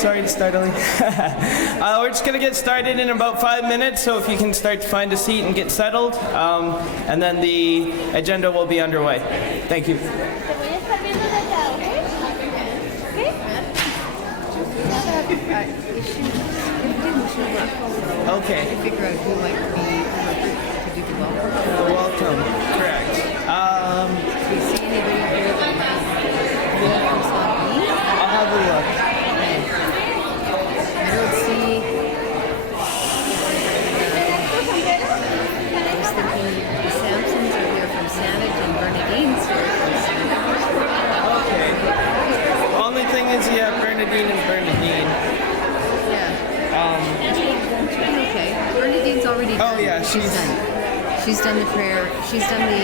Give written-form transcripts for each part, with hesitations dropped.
Sorry to start early. We're just going to get started in about 5 minutes, so if you can start to find a seat and get settled, and then the agenda will be underway. Thank you. Okay. Figure out who might be to do the welcome. Welcome, correct. Do you see anybody here that might welcome somebody? I'll have a look. I don't see. I was thinking the Sampsons are here from Saanich and Bernadine's here from Saanich. Okay. Only thing is, yeah, Bernadine and Bernadine. Okay. Bernadine's already done. Oh yeah, she's done. She's done the prayer. She's done the.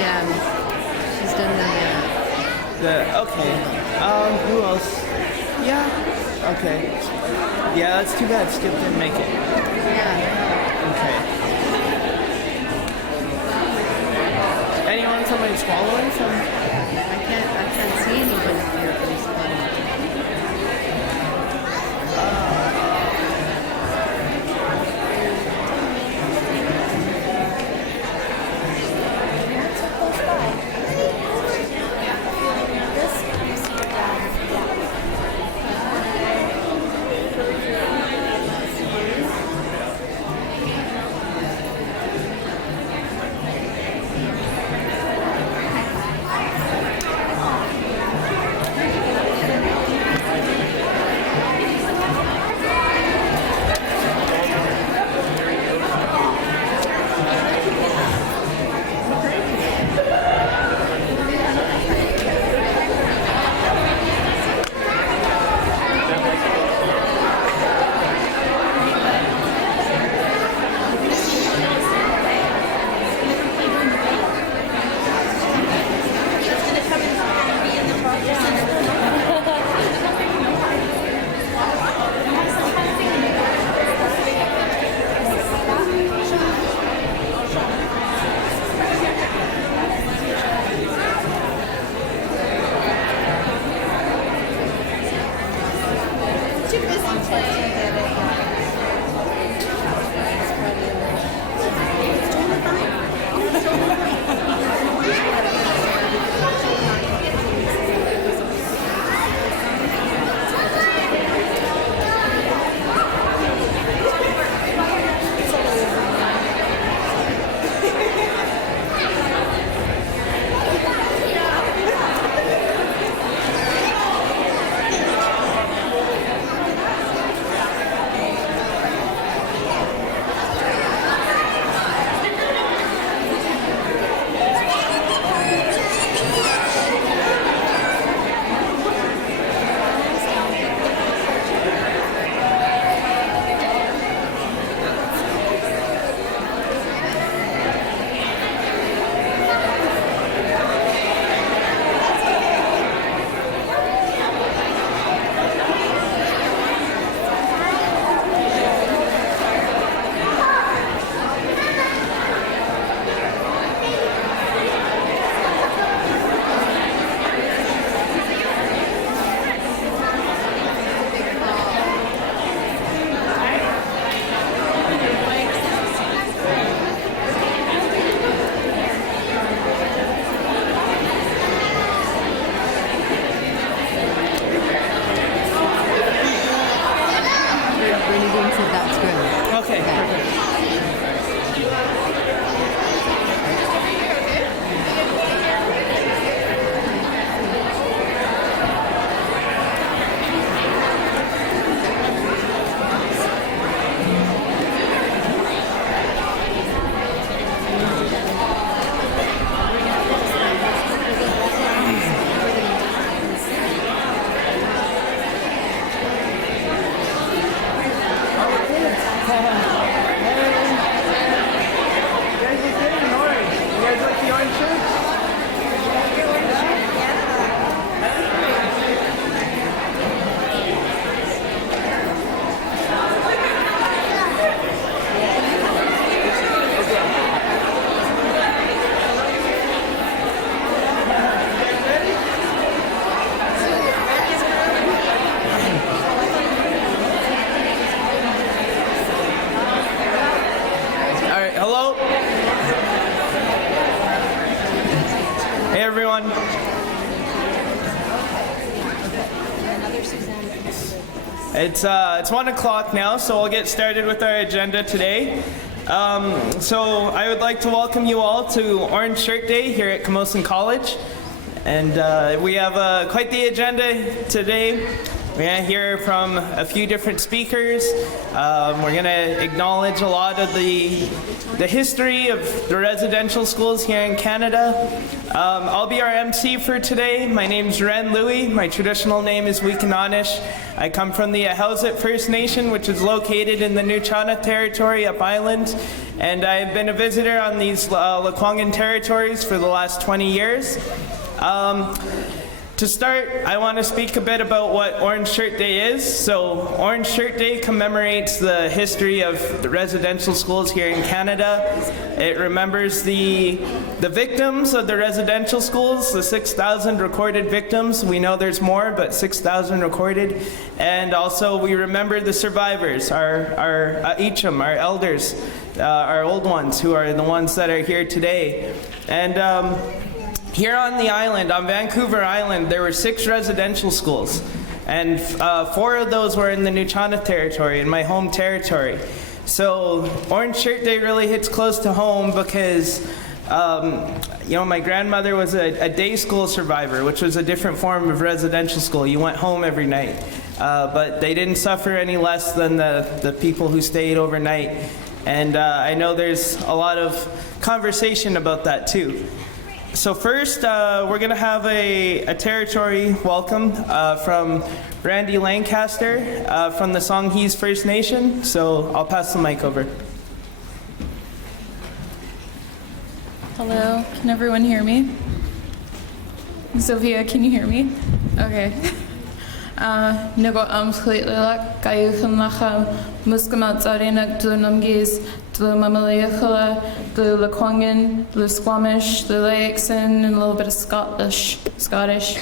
Okay. Who else? Yeah. Okay. Yeah, that's too bad. Skip didn't make it. Yeah. Okay. Anyone, somebody swallowing some? I can't see anybody here for this one. That's good. Okay, perfect. All right, hello. Hey, everyone. It's 1 o'clock now, so we'll get started with our agenda today. So I would like to welcome you all to Orange Shirt Day here at Camosun College. And we have quite the agenda today. We're going to hear from a few different speakers. We're going to acknowledge a lot of the history of the residential schools here in Canada. I'll be our MC for today. My name's Ren Louie. My traditional name is Wikananish. I come from the Ahousaht First Nation, which is located in the Nuu-Chah-Nulth Territory up island. And I've been a visitor on these Lekwungen territories for the last 20 years. To start, I want to speak a bit about what Orange Shirt Day is. So, Orange Shirt Day commemorates the history of the residential schools here in Canada. It remembers the victims of the residential schools, the 6,000 recorded victims. We know there's more, but 6,000 recorded. And also, we remember the survivors, our Echum, our elders, our old ones, who are the ones that are here today. And here on the island, on Vancouver Island, there were 6 residential schools, and 4 of those were in the Nuu-Chah-Nulth territory, in my home territory. So Orange Shirt Day really hits close to home because, my grandmother was a day school survivor, which was a different form of residential school. You went home every night, but they didn't suffer any less than the people who stayed overnight. And I know there's a lot of conversation about that too. So first, we're going to have a territory welcome from Randy Lancaster from the song He's First Nation. So I'll pass the mic over. Hello, can everyone hear me? Sophia, can you hear me? Okay. Nugo amschlitlak kayuchan lacha muskamat zarenak dlunumgis dlumamalayachala dlulakwangin dlusquamish dlulaixin and a little bit of Scottish.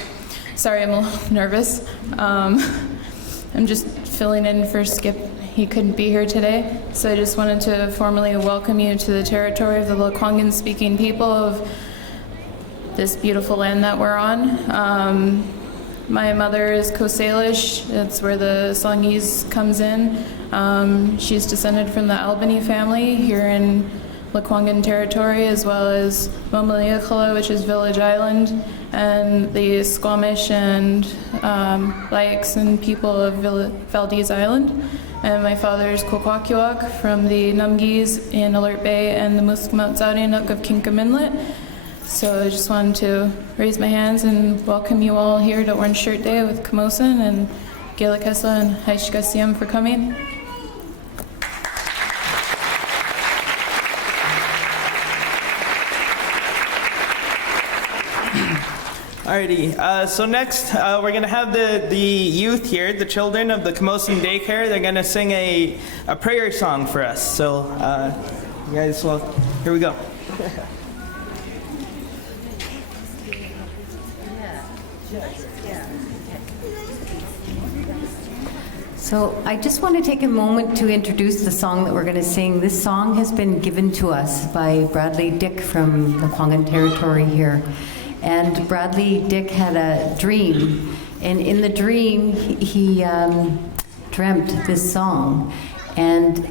Sorry, I'm a little nervous. I'm just filling in for Skip. He couldn't be here today, so I just wanted to formally welcome you to the territory of the Lekwungen speaking people of this beautiful land that we're on. My mother is Coast Salish. That's where the Songhees comes in. She's descended from the Albany family here in Lekwungen territory, as well as Momaliakala, which is Village Island, and the Squamish and Laixin people of Valdez Island. And my father is Kwakwakiwak from the Numgees in Alert Bay and the Muskmut Zarinuk of Kinkum Inlet. So I just wanted to raise my hands and welcome you all here to Orange Shirt Day with Camosun and Gaelikesa and Haishkasiam for coming. Alrighty, so next we're going to have the youth here, the children of the Camosun Daycare. They're going to sing a prayer song for us. So you guys, well, here we go. So I just want to take a moment to introduce the song that we're going to sing. This song has been given to us by Bradley Dick from the Lekwungen territory here. And Bradley Dick had a dream, and in the dream he dreamt this song. And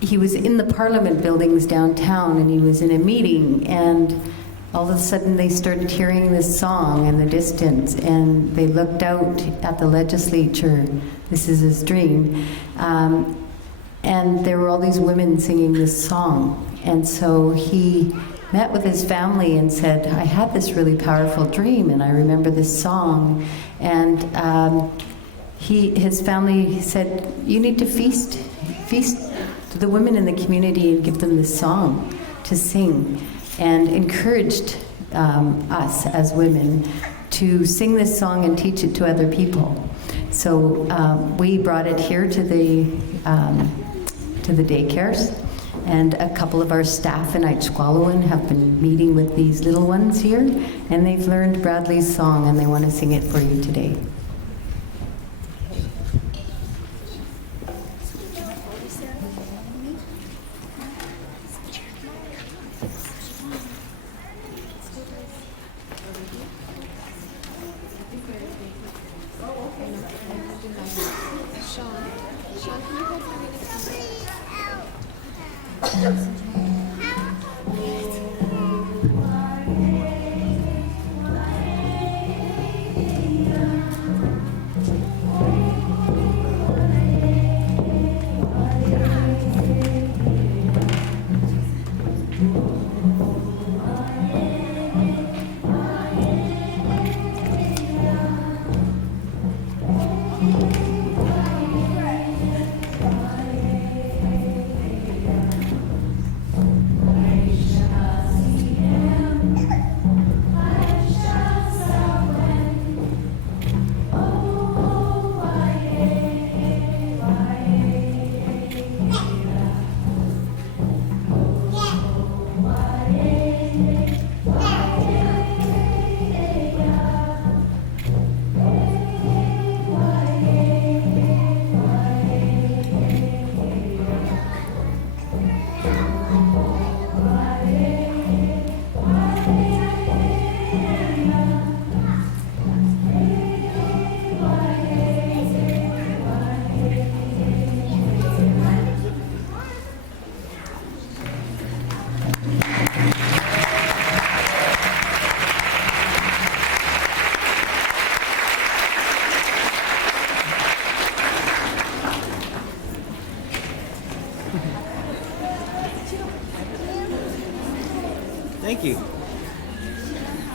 he was in the Parliament buildings downtown, and he was in a meeting, and all of a sudden they started hearing this song in the distance, and they looked out at the legislature. This is his dream. And there were all these women singing this song. And so he met with his family and said, I had this really powerful dream, and I remember this song. And his family said, you need to feast to the women in the community and give them this song to sing, and encouraged us as women to sing this song and teach it to other people. So we brought it here to the daycares, and a couple of our staff in Aitchqualowin have been meeting with these little ones here, and they've learned Bradley's song, and they want to sing it for you today.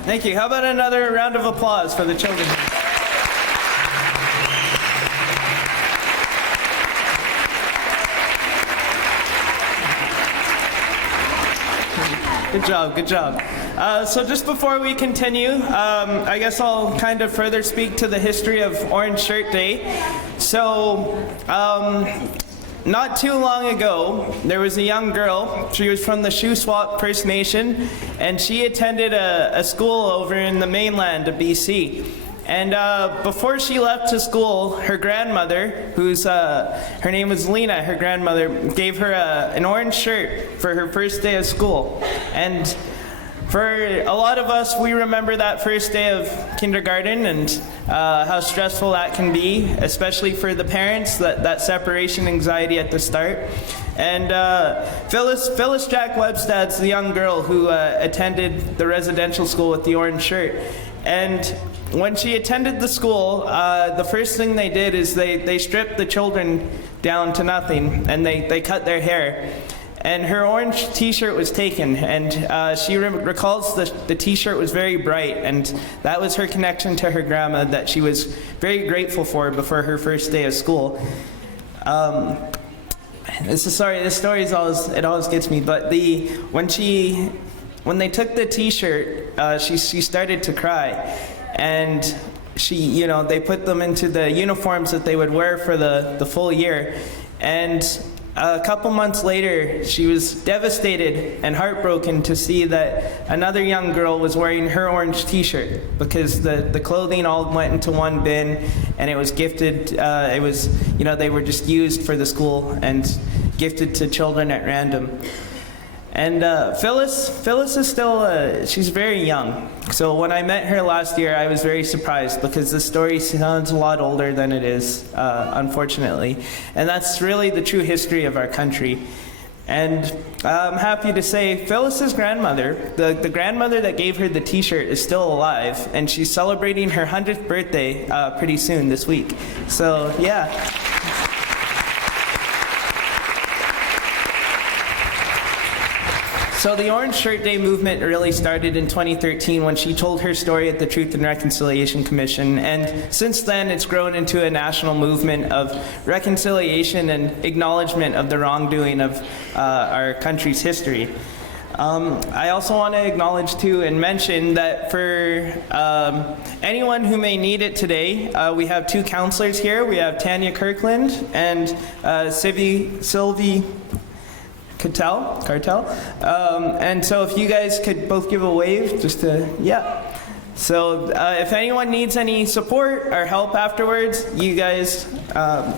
Thank you. How about another round of applause for the children? Good job, good job. So just before we continue, I guess I'll kind of further speak to the history of Orange Shirt Day. So, not too long ago, there was a young girl. She was from the Shuswap First Nation, and she attended a school over in the mainland of BC. And before she left to school, her grandmother, her name was Lena, her grandmother gave her an orange shirt for her first day of school. And for a lot of us, we remember that first day of kindergarten and how stressful that can be, especially for the parents, that separation anxiety at the start. And Phyllis Jack Webstad's the young girl who attended the residential school with the orange shirt. And when she attended the school, the first thing they did is they stripped the children down to nothing, and they cut their hair. And her orange t-shirt was taken, and she recalls the t-shirt was very bright, and that was her connection to her grandma that she was very grateful for before her first day of school. This story always gets me, but when they took the t-shirt, she started to cry, and they put them into the uniforms that they would wear for the full year. And a couple months later, she was devastated and heartbroken to see that another young girl was wearing her orange t-shirt, because the clothing all went into one bin, and it was gifted. They were just used for the school and gifted to children at random. And Phyllis is still, she's very young. So when I met her last year, I was very surprised, because the story sounds a lot older than it is, unfortunately. And that's really the true history of our country. And I'm happy to say Phyllis's grandmother, the grandmother that gave her the t-shirt, is still alive, and she's celebrating her 100th birthday pretty soon this week. So yeah. So the Orange Shirt Day movement really started in 2013 when she told her story at the Truth and Reconciliation Commission, and since then it's grown into a national movement of reconciliation and acknowledgement of the wrongdoing of our country's history. I also want to acknowledge too and mention that for anyone who may need it today, we have two counselors here. We have Tanya Kirkland and Sylvie Cartel. And so if you guys could both give a wave, just to, yeah. So if anyone needs any support or help afterwards, you guys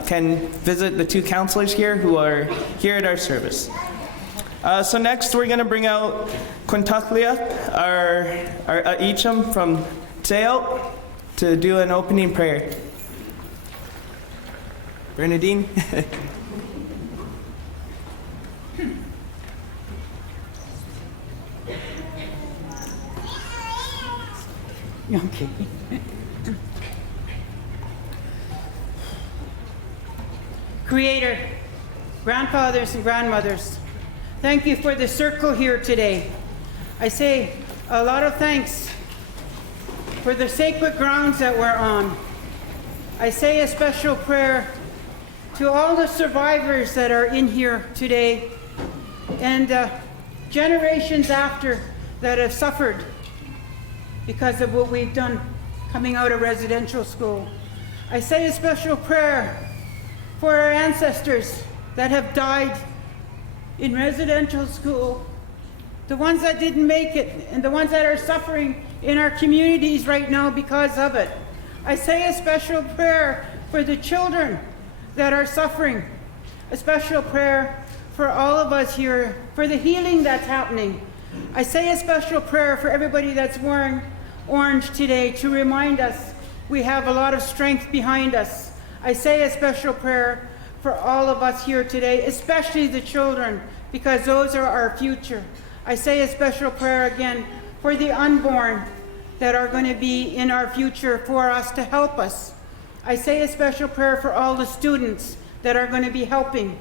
can visit the two counselors here who are here at our service. So next we're going to bring out Quintaklia, our Icham from Teo, to do an opening prayer. Bernadine. Okay. Creator, grandfathers and grandmothers, thank you for the circle here today. I say a lot of thanks for the sacred grounds that we're on. I say a special prayer to all the survivors that are in here today, and generations after that have suffered because of what we've done coming out of residential school. I say a special prayer for our ancestors that have died in residential school, the ones that didn't make it, and the ones that are suffering in our communities right now because of it. I say a special prayer for the children that are suffering, a special prayer for all of us here, for the healing that's happening. I say a special prayer for everybody that's wearing orange today to remind us we have a lot of strength behind us. I say a special prayer for all of us here today, especially the children, because those are our future. I say a special prayer again for the unborn that are going to be in our future for us to help us. I say a special prayer for all the students that are going to be helping.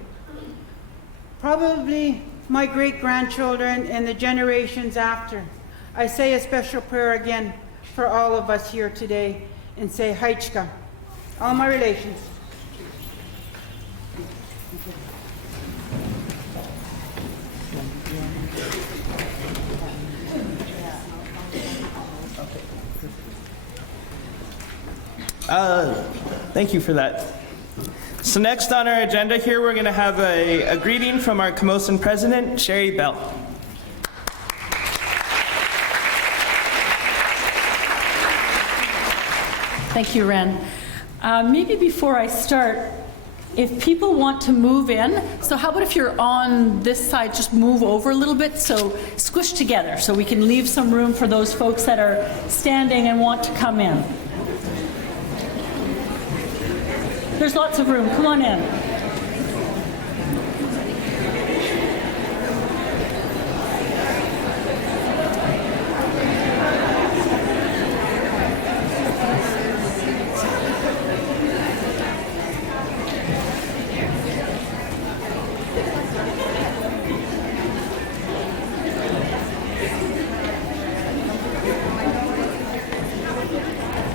Probably my great-grandchildren and the generations after. I say a special prayer again for all of us here today and say Haichka. All my relations. Thank you for that. So next on our agenda here, we're going to have a greeting from our Camosun president, Sherry Bell. Thank you, Ren. Maybe before I start, if people want to move in, so how about if you're on this side, just move over a little bit, so squish together, so we can leave some room for those folks that are standing and want to come in. There's lots of room. Come on in.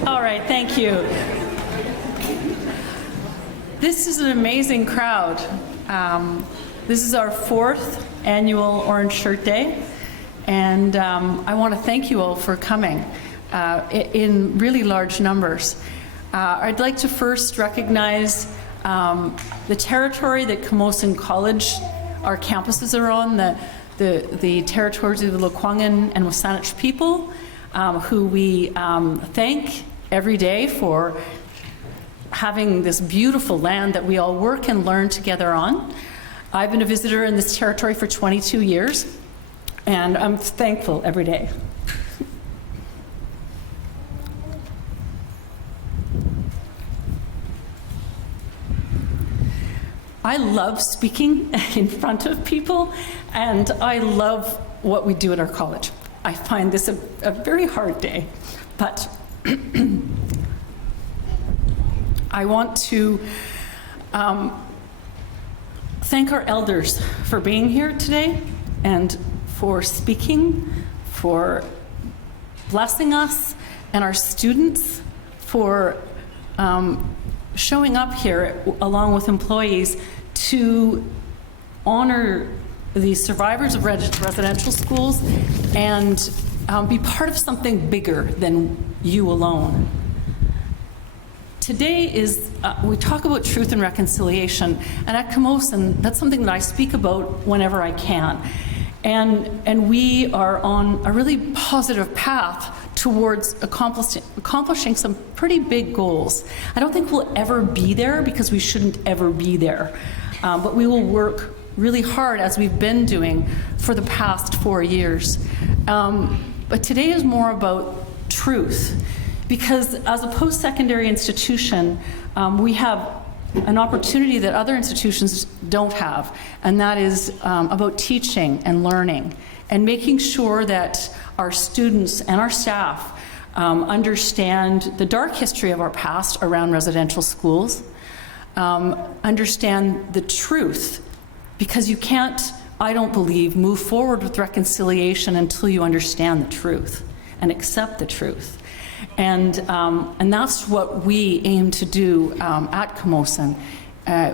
All right, thank you. This is an amazing crowd. This is our 4th annual Orange Shirt Day, and I want to thank you all for coming in really large numbers. I'd like to first recognize the territory that Camosun College, our campuses are on, the territories of the Lekwungen and Wasanich people, who we thank every day for having this beautiful land that we all work and learn together on. I've been a visitor in this territory for 22 years, and I'm thankful every day. I love speaking in front of people, and I love what we do at our college. I find this a very hard day, but I want to thank our elders for being here today and for speaking, for blessing us, and our students for showing up here along with employees to honor the survivors of residential schools and be part of something bigger than you alone. Today is, we talk about truth and reconciliation, and at Camosun, that's something that I speak about whenever I can. And we are on a really positive path towards accomplishing some pretty big goals. I don't think we'll ever be there because we shouldn't ever be there, but we will work really hard as we've been doing for the past 4 years. But today is more about truth. Because as a post-secondary institution, we have an opportunity that other institutions don't have, and that is about teaching and learning, and making sure that our students and our staff understand the dark history of our past around residential schools, understand the truth, because you can't, I don't believe, move forward with reconciliation until you understand the truth and accept the truth. And that's what we aim to do at Camosun.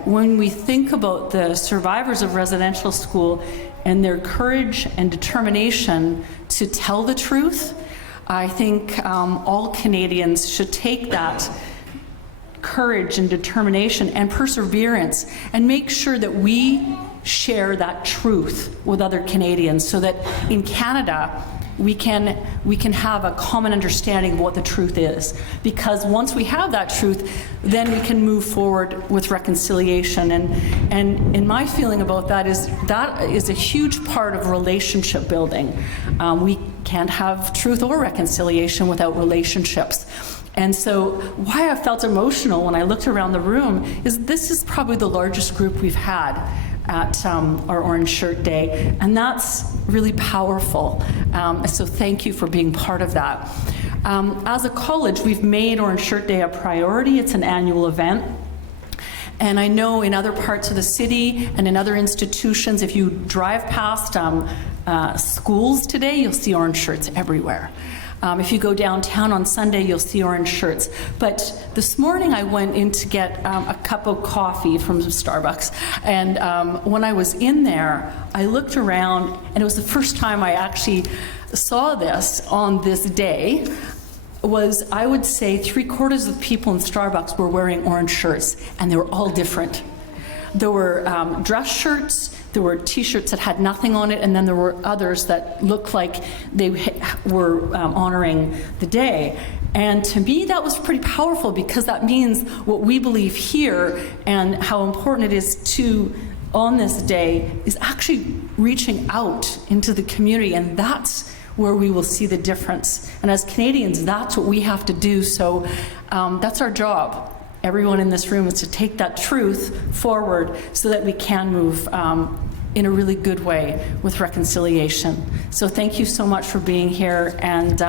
When we think about the survivors of residential school and their courage and determination to tell the truth, I think all Canadians should take that courage and determination and perseverance and make sure that we share that truth with other Canadians so that in Canada, we can have a common understanding of what the truth is. Because once we have that truth, then we can move forward with reconciliation. And my feeling about that is a huge part of relationship building. We can't have truth or reconciliation without relationships. And so why I felt emotional when I looked around the room is this is probably the largest group we've had at our Orange Shirt Day, and that's really powerful. So thank you for being part of that. As a college, we've made Orange Shirt Day a priority. It's an annual event. And I know in other parts of the city and in other institutions, if you drive past schools today, you'll see orange shirts everywhere. If you go downtown on Sunday, you'll see orange shirts. But this morning I went in to get a cup of coffee from Starbucks. And when I was in there, I looked around, and it was the first time I actually saw this on this day. Was, I would say, 3/4 of the people in Starbucks were wearing orange shirts, and they were all different. There were dress shirts, there were t-shirts that had nothing on it, and then there were others that looked like they were honoring the day. And to me, that was pretty powerful, because that means what we believe here and how important it is to, on this day, is actually reaching out into the community, and that's where we will see the difference. And as Canadians, that's what we have to do. So that's our job. Everyone in this room is to take that truth forward so that we can move in a really good way with reconciliation. So thank you so much for being here. And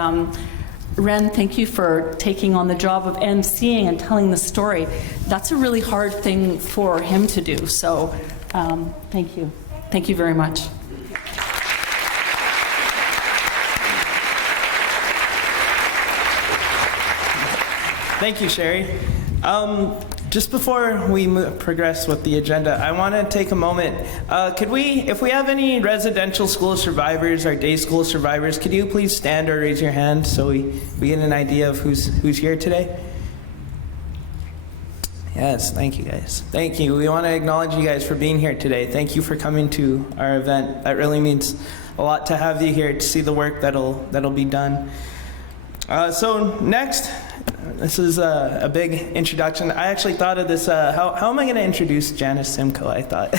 Ren, thank you for taking on the job of emceeing and telling the story. That's a really hard thing for him to do. So thank you. Thank you very much. Thank you, Sherry. Just before we progress with the agenda, I want to take a moment. Could we, if we have any residential school survivors or day school survivors, could you please stand or raise your hand so we get an idea of who's here today? Yes, thank you guys. Thank you. We want to acknowledge you guys for being here today. Thank you for coming to our event. That really means a lot to have you here to see the work that'll be done. So next, this is a big introduction. I actually thought of this, how am I going to introduce Janice Simcoe, I thought.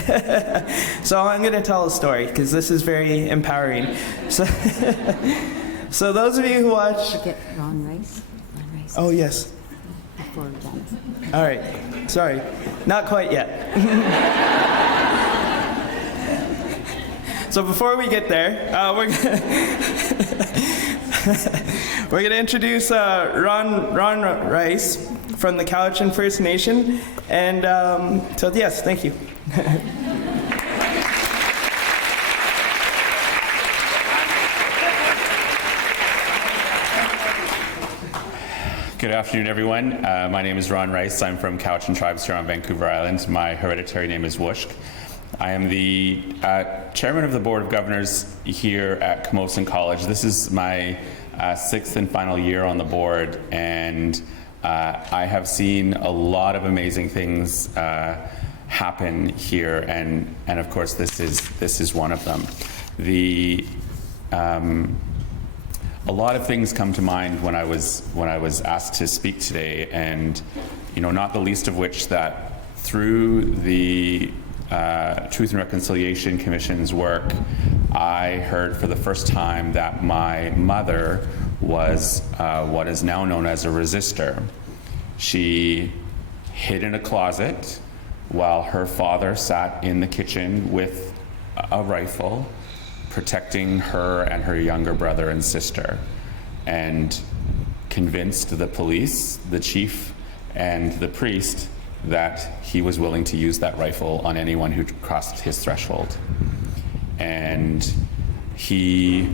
So I'm going to tell a story, because this is very empowering. So those of you who watch... Get Ron Rice. Oh, yes. Before Janice. All right. Sorry. Not quite yet. So before we get there, we're going to introduce Ron Rice from the Camosun First Nation. And so, yes, thank you. Good afternoon, everyone. My name is Ron Rice. I'm from Camosun Tribes here on Vancouver Island. My hereditary name is Wooshk. I am the chairman of the Board of Governors here at Camosun College. This is my 6th and final year on the board, and I have seen a lot of amazing things happen here, and of course this is one of them. A lot of things come to mind when I was asked to speak today, and not the least of which that through the Truth and Reconciliation Commission's work, I heard for the first time that my mother was what is now known as a resistor. She hid in a closet while her father sat in the kitchen with a rifle, protecting her and her younger brother and sister, and convinced the police, the chief, and the priest that he was willing to use that rifle on anyone who crossed his threshold. And he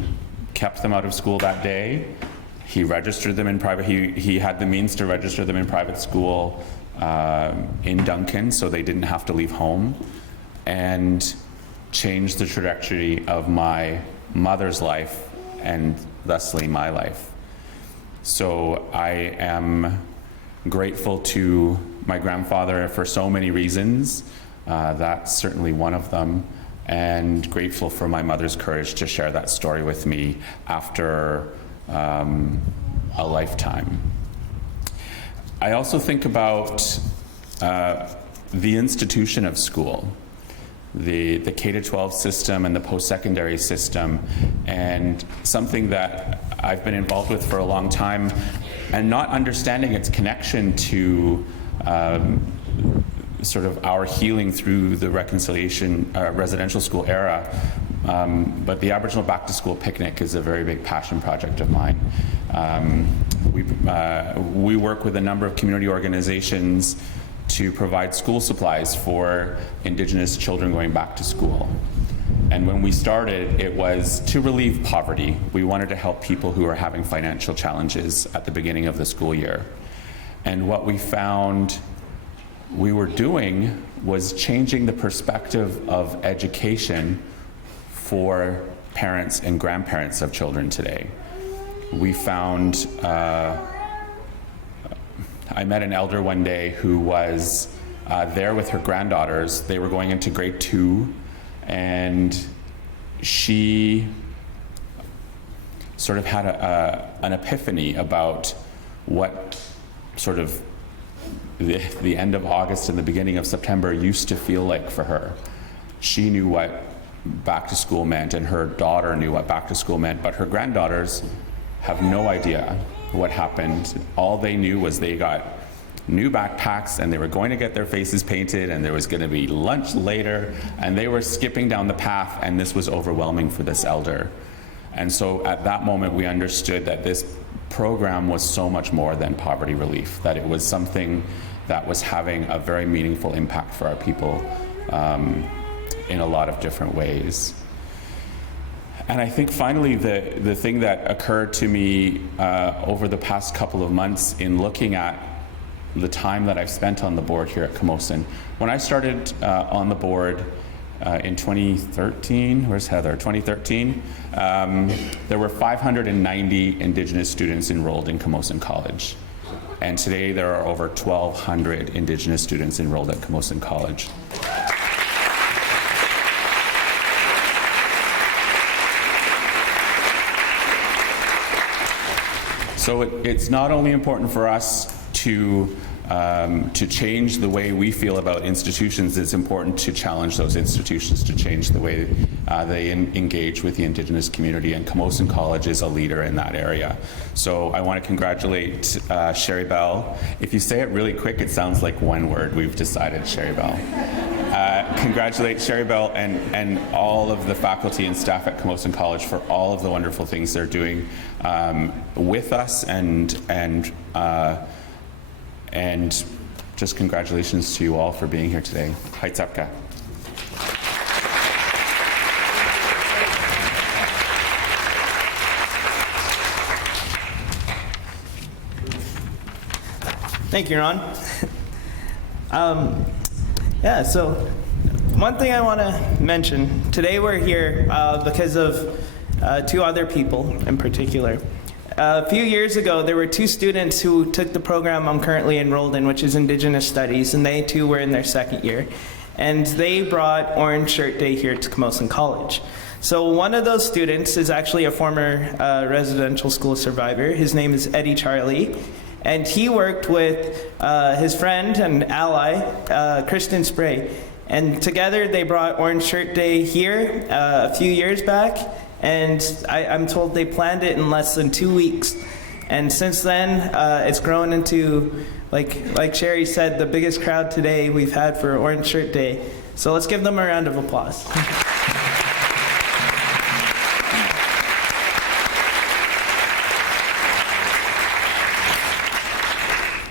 kept them out of school that day. He registered them in private, he had the means to register them in private school in Duncan, so they didn't have to leave home, and changed the trajectory of my mother's life and thusly my life. So I am grateful to my grandfather for so many reasons. That's certainly one of them. And grateful for my mother's courage to share that story with me after a lifetime. I also think about the institution of school, the K-12 system and the post-secondary system, and something that I've been involved with for a long time, and not understanding its connection to sort of our healing through the reconciliation residential school era. But the Aboriginal Back to School Picnic is a very big passion project of mine. We work with a number of community organizations to provide school supplies for Indigenous children going back to school. And when we started, it was to relieve poverty. We wanted to help people who are having financial challenges at the beginning of the school year. And what we found we were doing was changing the perspective of education for parents and grandparents of children today. We found, I met an elder one day who was there with her granddaughters. They were going into grade 2, and she sort of had an epiphany about what sort of the end of August and the beginning of September used to feel like for her. She knew what back to school meant, and her daughter knew what back to school meant, but her granddaughters have no idea what happened. All they knew was they got new backpacks and they were going to get their faces painted, and there was going to be lunch later, and they were skipping down the path, and this was overwhelming for this elder. And so at that moment we understood that this program was so much more than poverty relief, that it was something that was having a very meaningful impact for our people in a lot of different ways. And I think finally the thing that occurred to me over the past couple of months in looking at the time that I've spent on the board here at Camosun. When I started on the board in 2013, where's Heather? 2013, there were 590 Indigenous students enrolled in Camosun College. And today there are over 1,200 Indigenous students enrolled at Camosun College. So it's not only important for us to change the way we feel about institutions, it's important to challenge those institutions to change the way they engage with the Indigenous community, and Camosun College is a leader in that area. So I want to congratulate Sherry Bell. If you say it really quick, it sounds like one word. We've decided Sherry Bell. Congratulate Sherry Bell and all of the faculty and staff at Camosun College for all of the wonderful things they're doing with us, and just congratulations to you all for being here today. Haitsapka. Thank you, Ron. Yeah, so one thing I want to mention, today we're here because of two other people in particular. A few years ago, there were two students who took the program I'm currently enrolled in, which is Indigenous Studies, and they too were in their second year. And they brought Orange Shirt Day here to Camosun College. So one of those students is actually a former residential school survivor. His name is Eddie Charlie. And he worked with his friend and ally, Kristen Spray. And together they brought Orange Shirt Day here a few years back. And I'm told they planned it in less than 2 weeks. And since then, it's grown into, like Sherry said, the biggest crowd today we've had for Orange Shirt Day. So let's give them a round of applause.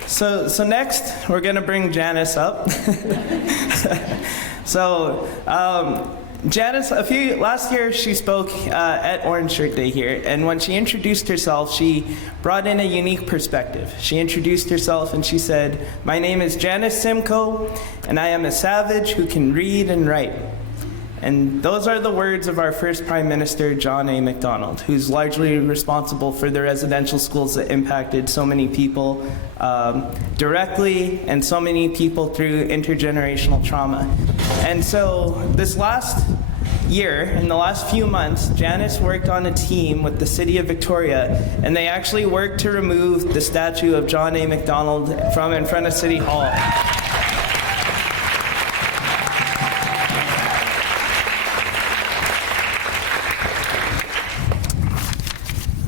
So next, we're going to bring Janice up. Janice, last year she spoke at Orange Shirt Day here, and when she introduced herself, she brought in a unique perspective. She introduced herself and she said, "My name is Janice Simcoe, and I am a savage who can read and write." And those are the words of our first Prime Minister, John A. Macdonald, who's largely responsible for the residential schools that impacted so many people directly and so many people through intergenerational trauma. And so this last year, in the last few months, Janice worked on a team with the City of Victoria, and they actually worked to remove the statue of John A. Macdonald from in front of City Hall.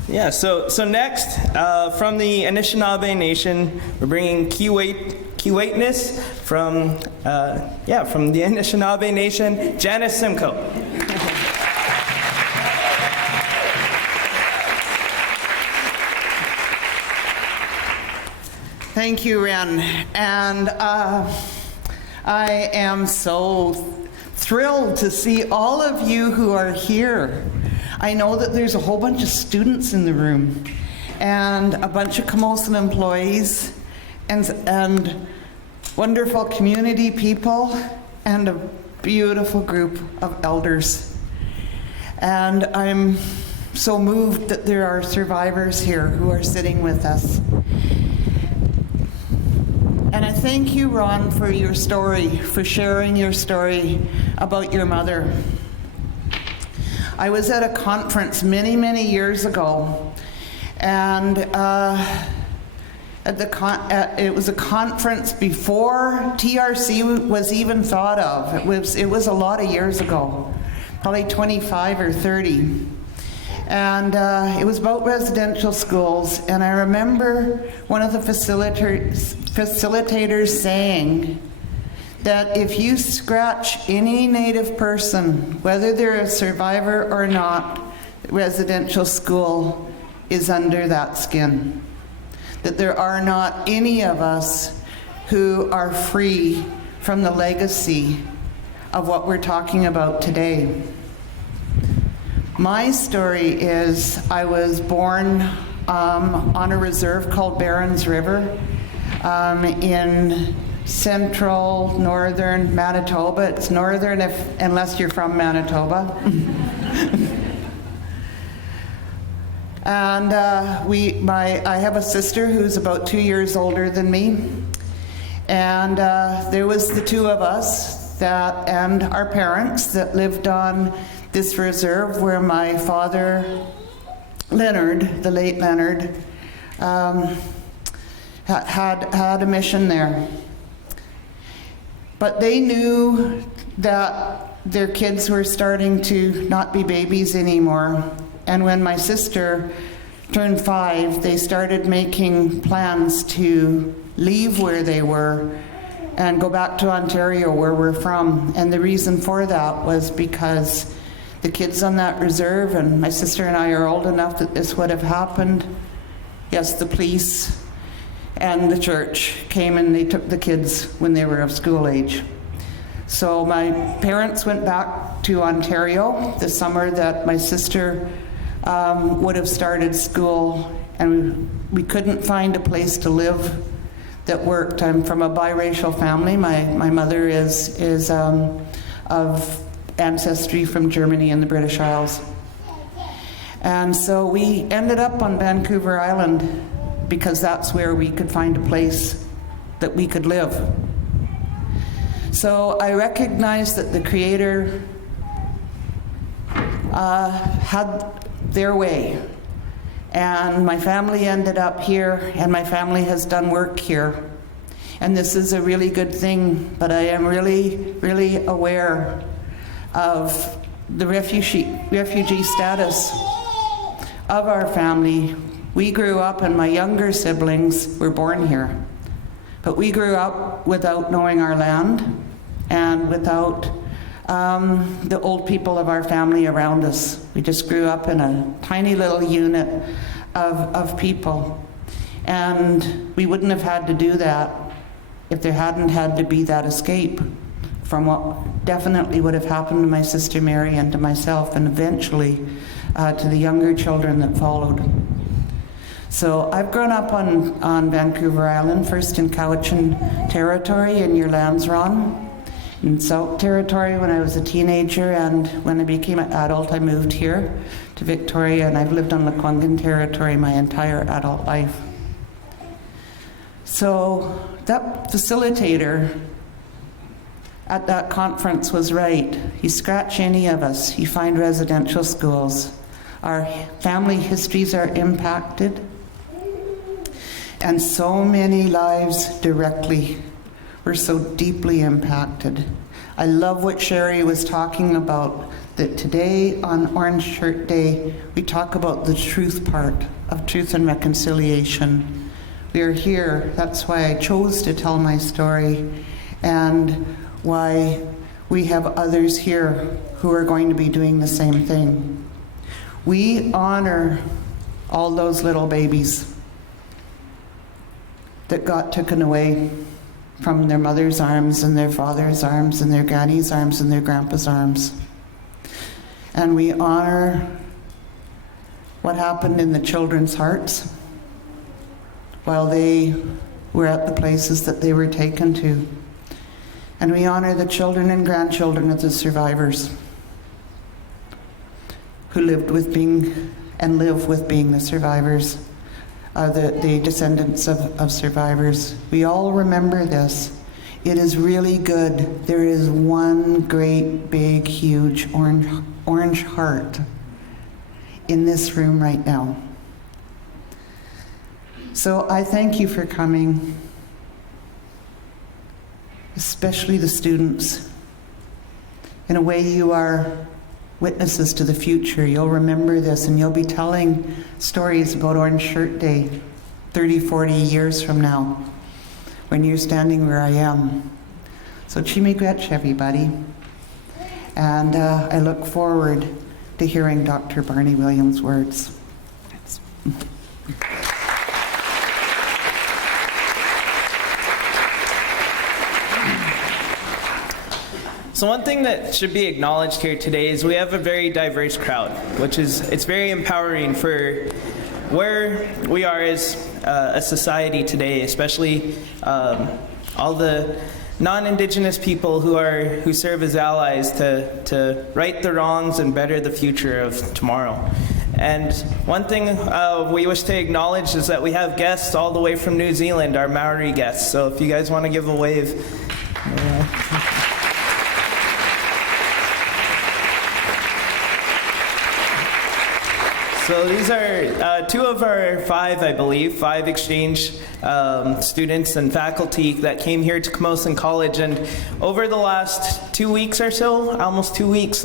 Yeah, so next, from the Anishinaabe Nation, we're bringing Keewateness from the Anishinaabe Nation, Janice Simcoe. Thank you, Ren. And I am so thrilled to see all of you who are here. I know that there's a whole bunch of students in the room and a bunch of Camosun employees and wonderful community people and a beautiful group of elders. And I'm so moved that there are survivors here who are sitting with us. And I thank you, Ron, for your story, for sharing your story about your mother. I was at a conference many, many years ago, and it was a conference before TRC was even thought of. It was a lot of years ago, probably 25 or 30. And it was about residential schools, and I remember one of the facilitators saying that if you scratch any Native person, whether they're a survivor or not, residential school is under that skin. That there are not any of us who are free from the legacy of what we're talking about today. My story is I was born on a reserve called Barons River in central northern Manitoba. It's northern unless you're from Manitoba. And I have a sister who's about 2 years older than me. And there was the two of us and our parents that lived on this reserve where my father, Leonard, the late Leonard, had a mission there. But they knew that their kids were starting to not be babies anymore. And when my sister turned 5, they started making plans to leave where they were and go back to Ontario, where we're from. And the reason for that was because the kids on that reserve, and my sister and I are old enough that this would have happened. Yes, the police and the church came and they took the kids when they were of school age. So my parents went back to Ontario the summer that my sister would have started school, and we couldn't find a place to live that worked. I'm from a biracial family. My mother is of ancestry from Germany and the British Isles. And so we ended up on Vancouver Island because that's where we could find a place that we could live. So I recognized that the Creator had their way. And my family ended up here, and my family has done work here. And this is a really good thing, but I am really, really aware of the refugee status of our family. We grew up, and my younger siblings were born here. But we grew up without knowing our land and without the old people of our family around us. We just grew up in a tiny little unit of people. And we wouldn't have had to do that if there hadn't had to be that escape from what definitely would have happened to my sister Mary and to myself, and eventually to the younger children that followed. So I've grown up on Vancouver Island, first in Camosun territory in your lands, Ron, in Sauk territory when I was a teenager, and when I became an adult I moved here to Victoria, and I've lived on Lekwungen territory my entire adult life. So that facilitator at that conference was right. You scratch any of us, you find residential schools. Our family histories are impacted, and so many lives directly were so deeply impacted. I love what Sherry was talking about, that today on Orange Shirt Day, we talk about the truth part of truth and reconciliation. We are here, that's why I chose to tell my story, and why we have others here who are going to be doing the same thing. We honor all those little babies that got taken away. from their mother's arms and their father's arms and their granny's arms and their grandpa's arms. And we honor what happened in the children's hearts while they were at the places that they were taken to. And we honor the children and grandchildren of the survivors who lived with being and live with being the survivors, the descendants of survivors. We all remember this. It is really good. There is one great, big, huge orange heart in this room right now. So I thank you for coming, especially the students. In a way, you are witnesses to the future. You'll remember this, and you'll be telling stories about Orange Shirt Day 30, 40 years from now, when you're standing where I am. So Chimigwech, everybody. And I look forward to hearing Dr. Barney Williams' words. So one thing that should be acknowledged here today is we have a very diverse crowd, it's very empowering for where we are as a society today, especially all the non-Indigenous people who serve as allies to right the wrongs and better the future of tomorrow. And one thing we wish to acknowledge is that we have guests all the way from New Zealand, our Maori guests. So if you guys want to give a wave. So these are two of our five exchange students and faculty that came here to Camosun College, and over the last 2 weeks or so, almost 2 weeks,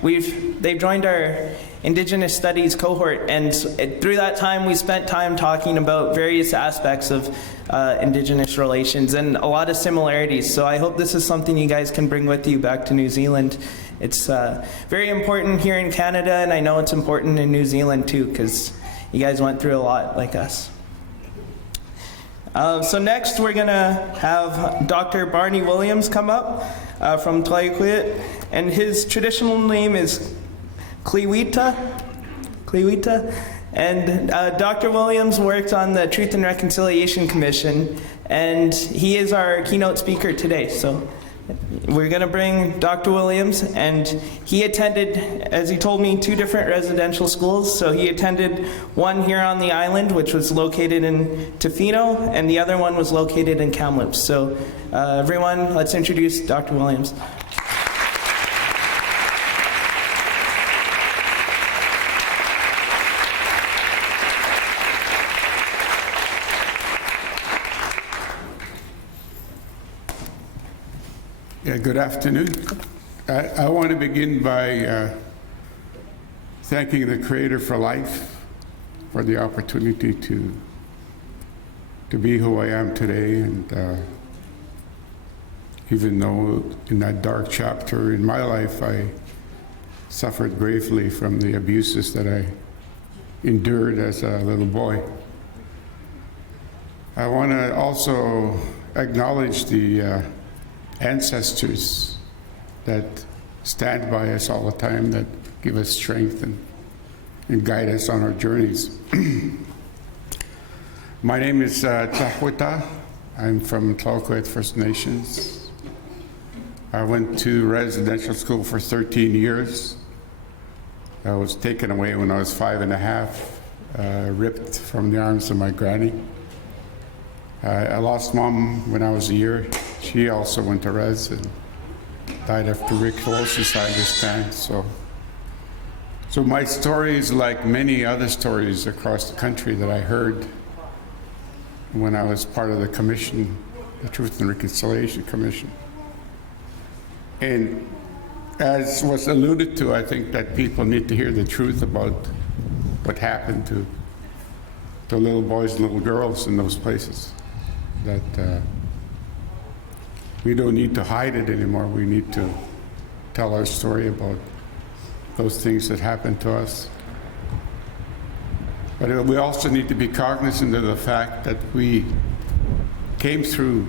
they've joined our Indigenous Studies cohort, and through that time we spent time talking about various aspects of Indigenous relations and a lot of similarities. So I hope this is something you guys can bring with you back to New Zealand. It's very important here in Canada, and I know it's important in New Zealand too, because you guys went through a lot like us. So next we're gonna have Dr. Barney Williams come up from Tlaikuit, and his traditional name is Kliwita, and Dr. Williams worked on the Truth and Reconciliation Commission, and he is our keynote speaker today. So we're going to bring Dr. Williams, and he attended, as he told me, 2 different residential schools. So he attended one here on the island, which was located in Tofino, and the other one was located in Kamloops. So everyone, let's introduce Dr. Williams. Yeah, good afternoon. I want to begin by thanking the Creator for life, for the opportunity to be who I am today. And even though in that dark chapter in my life I suffered gravely from the abuses that I endured as a little boy, I want to also acknowledge the ancestors that stand by us all the time, that give us strength and guide us on our journeys. My name is Tahwita. I'm from Tlaikuit First Nations. I went to residential school for 13 years. I was taken away when I was 5 and a half, ripped from the arms of my granny. I lost Mom when I was a year. She also went to res and died of tuberculosis, I understand. So my story is like many other stories across the country that I heard when I was part of the commission, the Truth and Reconciliation Commission. And as was alluded to, I think that people need to hear the truth about what happened to little boys and little girls in those places. That we don't need to hide it anymore. We need to tell our story about those things that happened to us. But we also need to be cognizant of the fact that we came through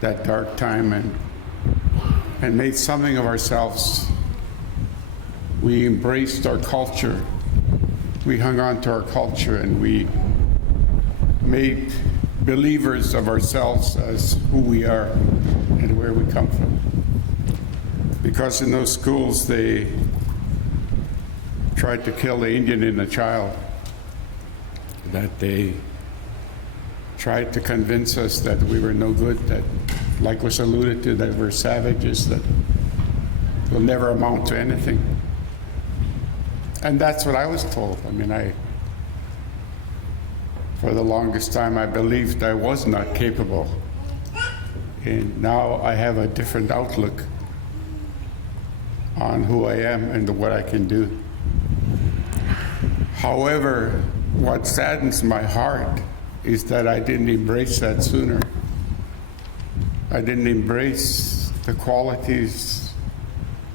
that dark time and made something of ourselves. We embraced our culture. We hung on to our culture, and we made believers of ourselves as who we are and where we come from. Because in those schools, they tried to kill the Indian in the child, that they tried to convince us that we were no good, that, like was alluded to, that we're savages, that will never amount to anything. And that's what I was told. I mean, for the longest time, I believed I was not capable. And now I have a different outlook on who I am and what I can do. However, what saddens my heart is that I didn't embrace that sooner. I didn't embrace the qualities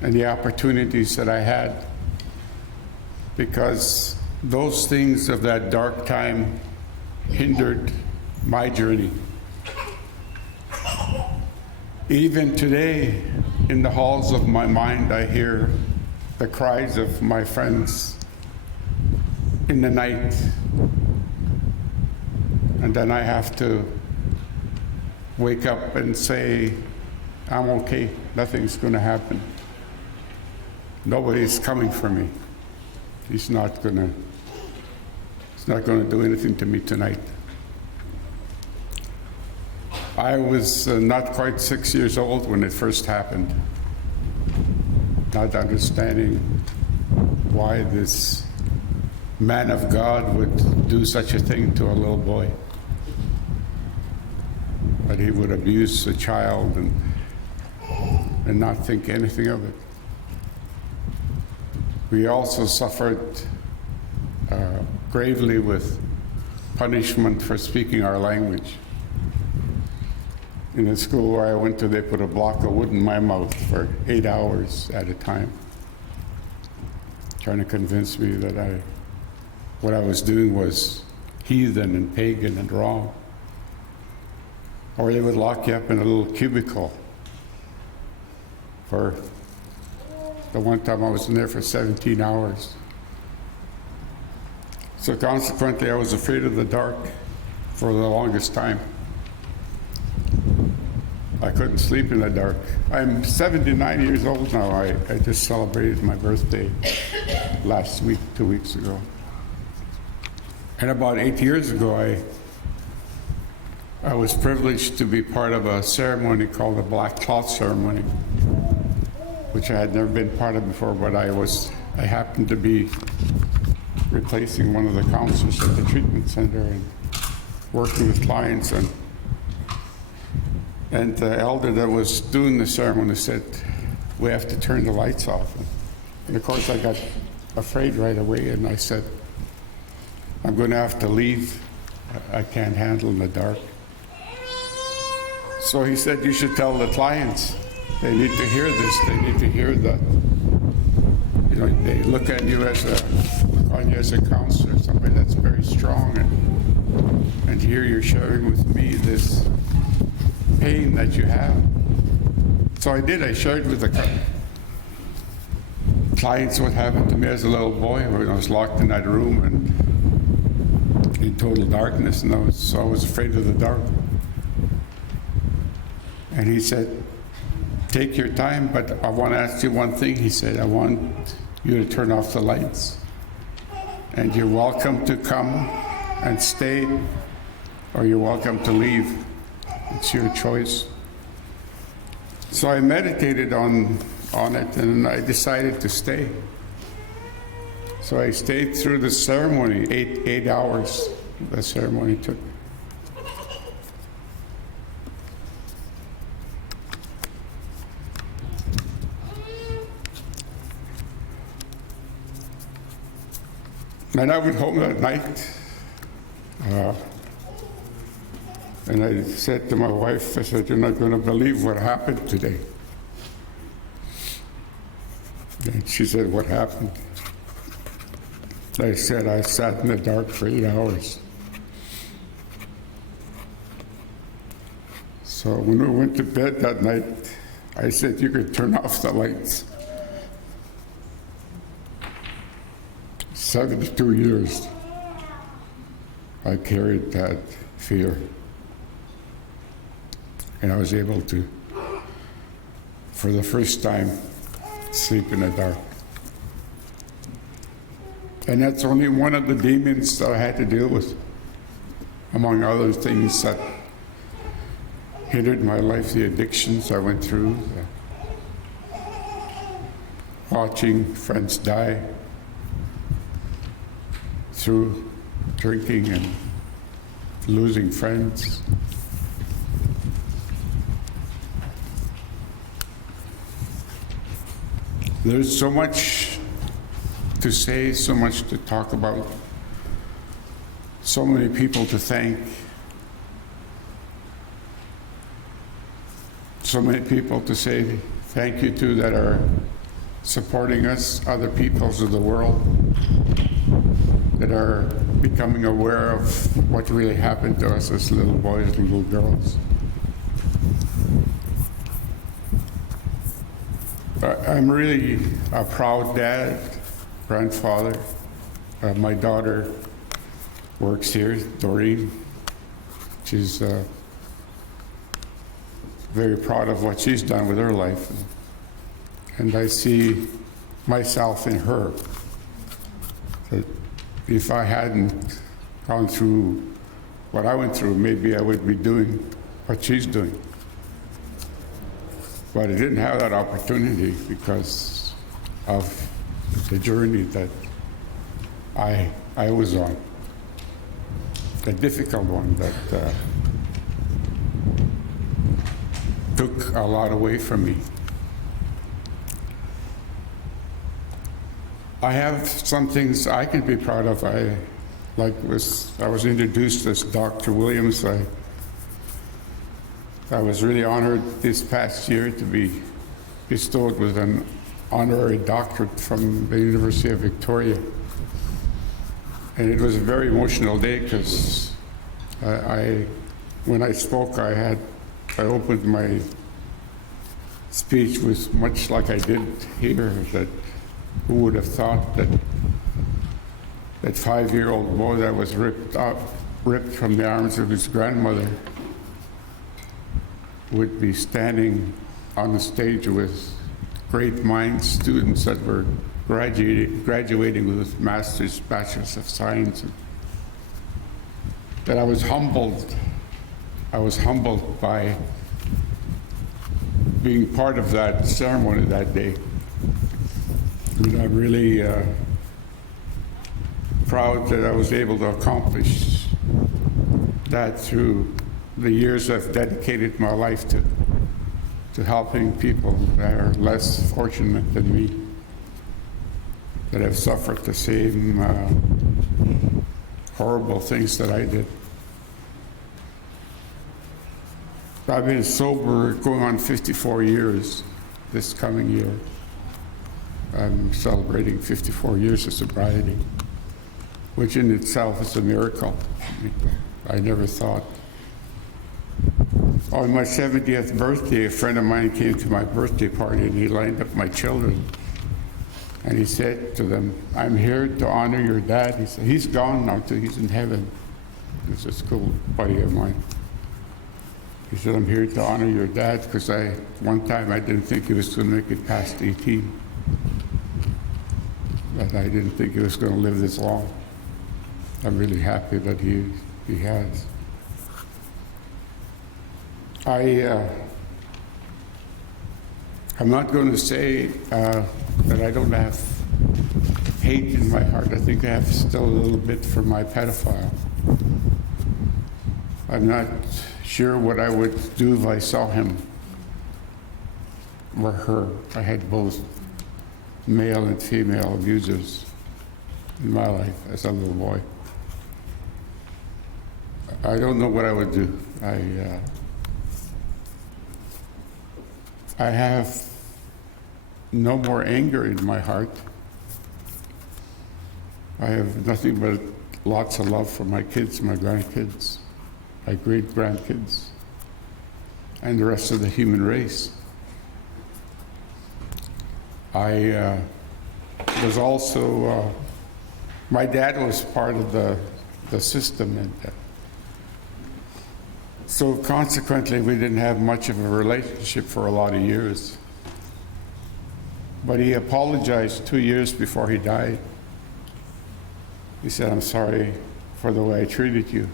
and the opportunities that I had, because those things of that dark time hindered my journey. Even today, in the halls of my mind, I hear the cries of my friends in the night. And then I have to wake up and say, I'm okay, nothing's going to happen. Nobody's coming for me. He's not going to do anything to me tonight. I was not quite 6 years old when it first happened, not understanding why this man of God would do such a thing to a little boy. But he would abuse a child and not think anything of it. We also suffered gravely with punishment for speaking our language. In the school where I went to, they put a block of wood in my mouth for 8 hours at a time, trying to convince me that what I was doing was heathen and pagan and wrong. Or they would lock you up in a little cubicle. For the one time I was in there for 17 hours. So consequently, I was afraid of the dark for the longest time. I couldn't sleep in the dark. I'm 79 years old now. I just celebrated my birthday last week, 2 weeks ago. And about 8 years ago, I was privileged to be part of a ceremony called the Black Cloth Ceremony, which I had never been part of before, but I happened to be replacing one of the counselors at the treatment center and working with clients. And the elder that was doing the ceremony said, we have to turn the lights off. And of course I got afraid right away, and I said, I'm going to have to leave. I can't handle in the dark. So he said, you should tell the clients. They need to hear this. They need to hear that, they look at you as a counselor, somebody that's very strong, and here you're sharing with me this pain that you have. So I did. I shared with the clients what happened to me as a little boy when I was locked in that room and in total darkness, and I was afraid of the dark. And he said, take your time, but I want to ask you one thing. He said, I want you to turn off the lights. And you're welcome to come and stay, or you're welcome to leave. It's your choice. So I meditated on it, and I decided to stay. So I stayed through the ceremony, 8 hours the ceremony took. And I went home that night, and I said to my wife, I said, you're not going to believe what happened today. And she said, what happened? I said, I sat in the dark for 8 hours. So when we went to bed that night, I said, you could turn off the lights. 72 years I carried that fear. And I was able to, for the first time, sleep in the dark. And that's only one of the demons that I had to deal with, among other things that hindered my life, the addictions I went through, watching friends die through drinking and losing friends. There's so much to say, so much to talk about, so many people to thank, so many people to say thank you to that are supporting us, other peoples of the world that are becoming aware of what really happened to us as little boys and little girls. I'm really a proud dad, grandfather. My daughter works here, Doreen. She's very proud of what she's done with her life. And I see myself in her. That if I hadn't gone through what I went through, maybe I would be doing what she's doing. But I didn't have that opportunity because of the journey that I was on. A difficult one that took a lot away from me. I have some things I can be proud of. I was introduced as Dr. Williams. I was really honored this past year to be bestowed with an honorary doctorate from the University of Victoria. And it was a very emotional day because when I spoke, I opened my speech with much like I did here, that who would have thought that that 5-year-old boy that was ripped from the arms of his grandmother would be standing on the stage with great minds, students that were graduating with masters, bachelors of science. That I was humbled by being part of that ceremony that day. And I'm really proud that I was able to accomplish that through the years I've dedicated my life to helping people that are less fortunate than me, that have suffered the same horrible things that I did. I've been sober going on 54 years this coming year. I'm celebrating 54 years of sobriety, which in itself is a miracle. I never thought. On my 70th birthday, a friend of mine came to my birthday party and he lined up my children. And he said to them, "I'm here to honor your dad." He said, "He's gone now too, he's in heaven." He's a school buddy of mine. He said, "I'm here to honor your dad because one time I didn't think he was going to make it past 18. But I didn't think he was going to live this long. I'm really happy that he has." I'm not going to say that I don't have hate in my heart. I think I have still a little bit for my pedophile. I'm not sure what I would do if I saw him or her. I had both male and female abusers in my life as a little boy. I don't know what I would do. I have no more anger in my heart. I have nothing but lots of love for my kids, my grandkids, my great-grandkids. and the rest of the human race. I was also, my dad was part of the system, and so consequently we didn't have much of a relationship for a lot of years. But he apologized 2 years before he died. He said, "I'm sorry for the way I treated you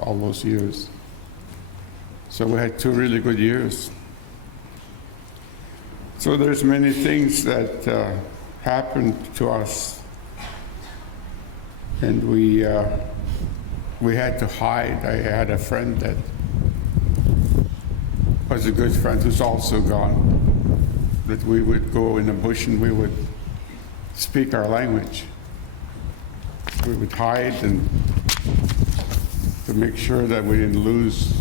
all those years." So we had 2 really good years. So there's many things that happened to us, and we had to hide. I had a friend that was a good friend who's also gone, that we would go in the bush and we would speak our language. We would hide and to make sure that we didn't lose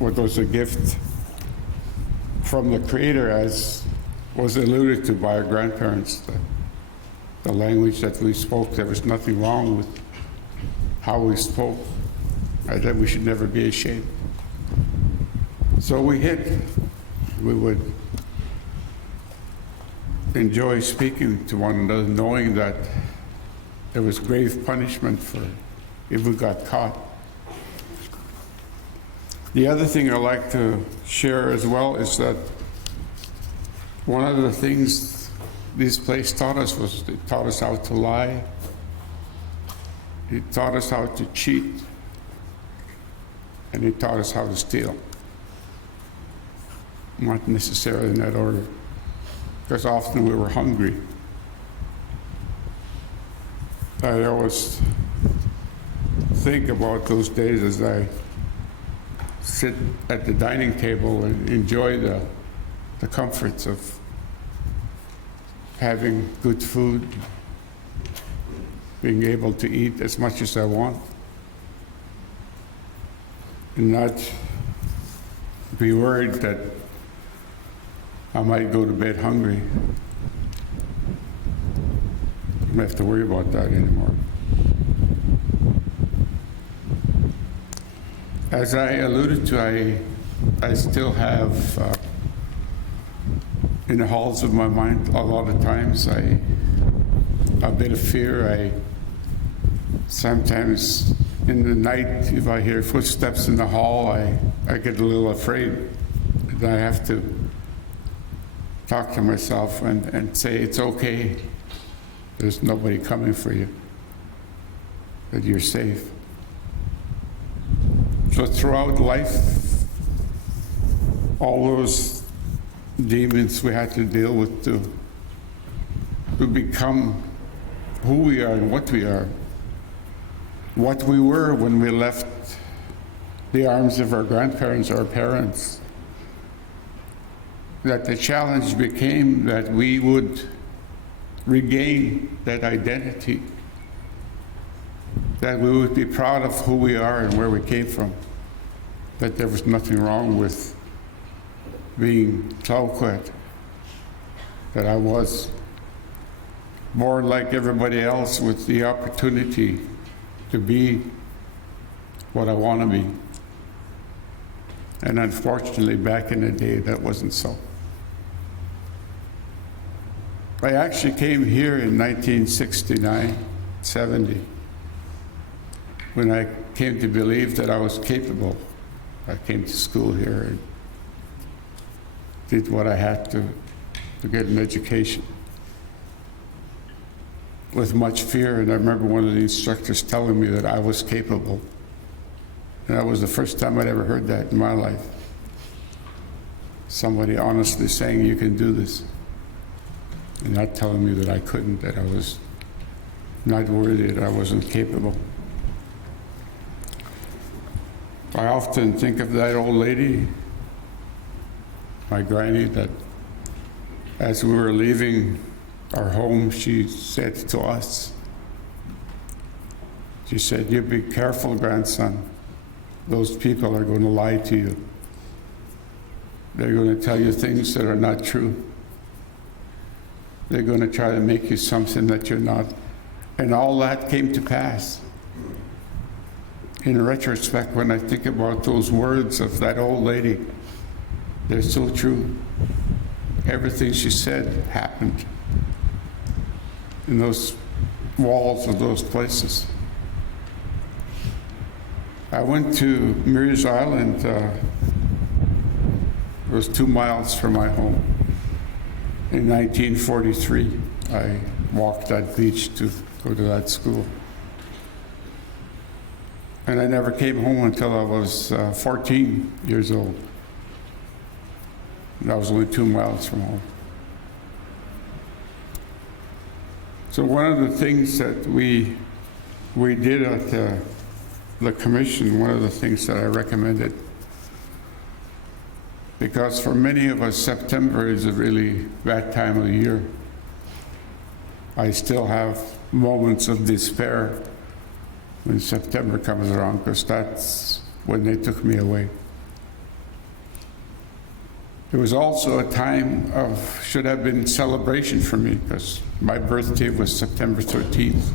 what was a gift from the Creator, as was alluded to by our grandparents. The language that we spoke, there was nothing wrong with how we spoke. I thought we should never be ashamed. So we hid. We would enjoy speaking to one another, knowing that there was grave punishment for if we got caught. The other thing I'd like to share as well is that one of the things this place taught us was it taught us how to lie. It taught us how to cheat. And it taught us how to steal. Not necessarily in that order, because often we were hungry. I always think about those days as I sit at the dining table and enjoy the comforts of having good food, being able to eat as much as I want, and not be worried that I might go to bed hungry. I don't have to worry about that anymore. As I alluded to, I still have in the halls of my mind a lot of times a bit of fear. Sometimes in the night, if I hear footsteps in the hall, I get a little afraid. And I have to talk to myself and say, it's okay. There's nobody coming for you. That you're safe. So throughout life, all those demons we had to deal with to become who we are and what we are. What we were when we left the arms of our grandparents, our parents. That the challenge became that we would regain that identity, that we would be proud of who we are and where we came from, that there was nothing wrong with being Tlauquet, that I was born like everybody else with the opportunity to be what I want to be. And unfortunately, back in the day, that wasn't so. I actually came here in 1969, 70, when I came to believe that I was capable. I came to school here and did what I had to get an education. With much fear, and I remember one of the instructors telling me that I was capable. And that was the first time I'd ever heard that in my life. Somebody honestly saying, you can do this. And not telling me that I couldn't, that I was not worthy, that I wasn't capable. I often think of that old lady, my granny, that as we were leaving our home, she said to us, she said, you be careful, grandson. Those people are going to lie to you. They're going to tell you things that are not true. They're going to try to make you something that you're not. And all that came to pass. In retrospect, when I think about those words of that old lady, They're so true. Everything she said happened in those walls of those places. I went to Murray's Island. It was 2 miles from my home. In 1943, I walked that beach to go to that school. And I never came home until I was 14 years old. And I was only 2 miles from home. So one of the things that we did at the commission, one of the things that I recommended, because for many of us, September is a really bad time of the year. I still have moments of despair when September comes around, because that's when they took me away. It was also a time of, should have been celebration for me, because my birthday was September 13th.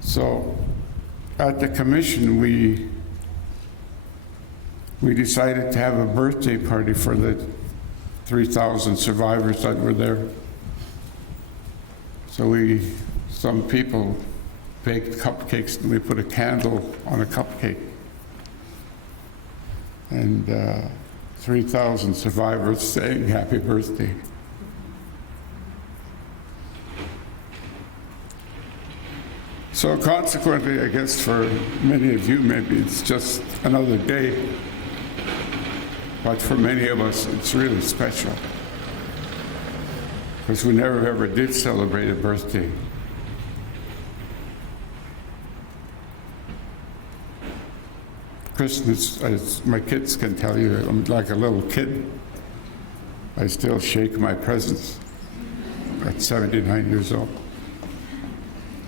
So at the commission, we decided to have a birthday party for the 3,000 survivors that were there. So some people baked cupcakes and we put a candle on a cupcake. And 3,000 survivors saying happy birthday. So consequently, I guess for many of you, maybe it's just another day. But for many of us, it's really special. Because we never ever did celebrate a birthday. Christmas, as my kids can tell you, I'm like a little kid. I still shake my presents at 79 years old.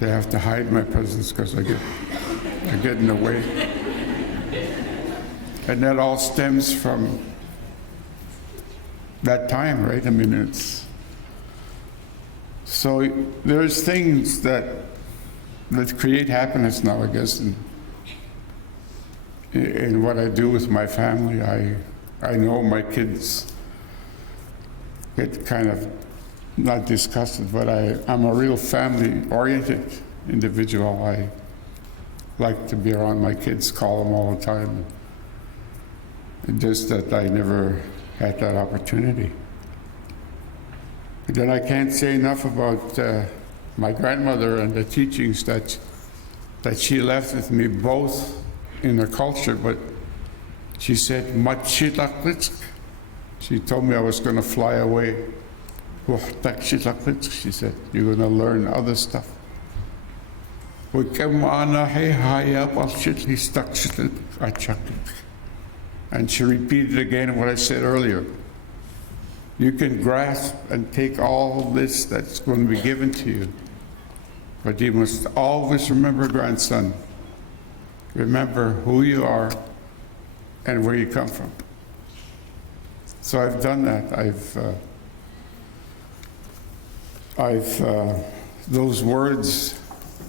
They have to hide my presents because I get in the way. And that all stems from that time, right? I mean, it's... So there's things that create happiness now, I guess, in what I do with my family. I know my kids get kind of, not disgusted, but I'm a real family-oriented individual. I like to be around my kids, call them all the time. It's just that I never had that opportunity. Then I can't say enough about my grandmother and the teachings that she left with me, both in her culture, but she said, she told me I was going to fly away. She said, you're going to learn other stuff. And she repeated again what I said earlier. You can grasp and take all this that's going to be given to you, but you must always remember, grandson, remember who you are and where you come from. So I've done that. Those words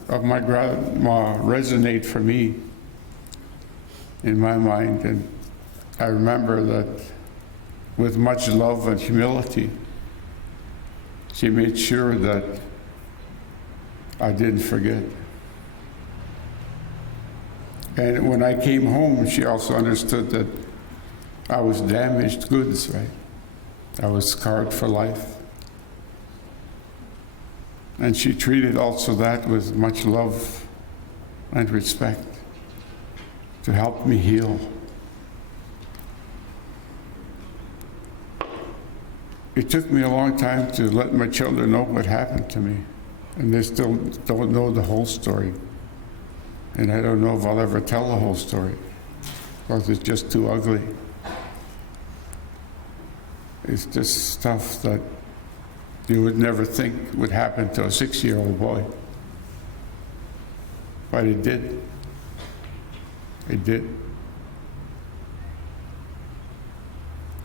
of my grandma resonate for me in my mind, and I remember that with much love and humility, she made sure that I didn't forget. And when I came home, she also understood that I was damaged goods, right? I was scarred for life. And she treated also that with much love and respect to help me heal. It took me a long time to let my children know what happened to me, and they still don't know the whole story. And I don't know if I'll ever tell the whole story, because it's just too ugly. It's just stuff that you would never think would happen to a 6-year-old boy. But it did. It did.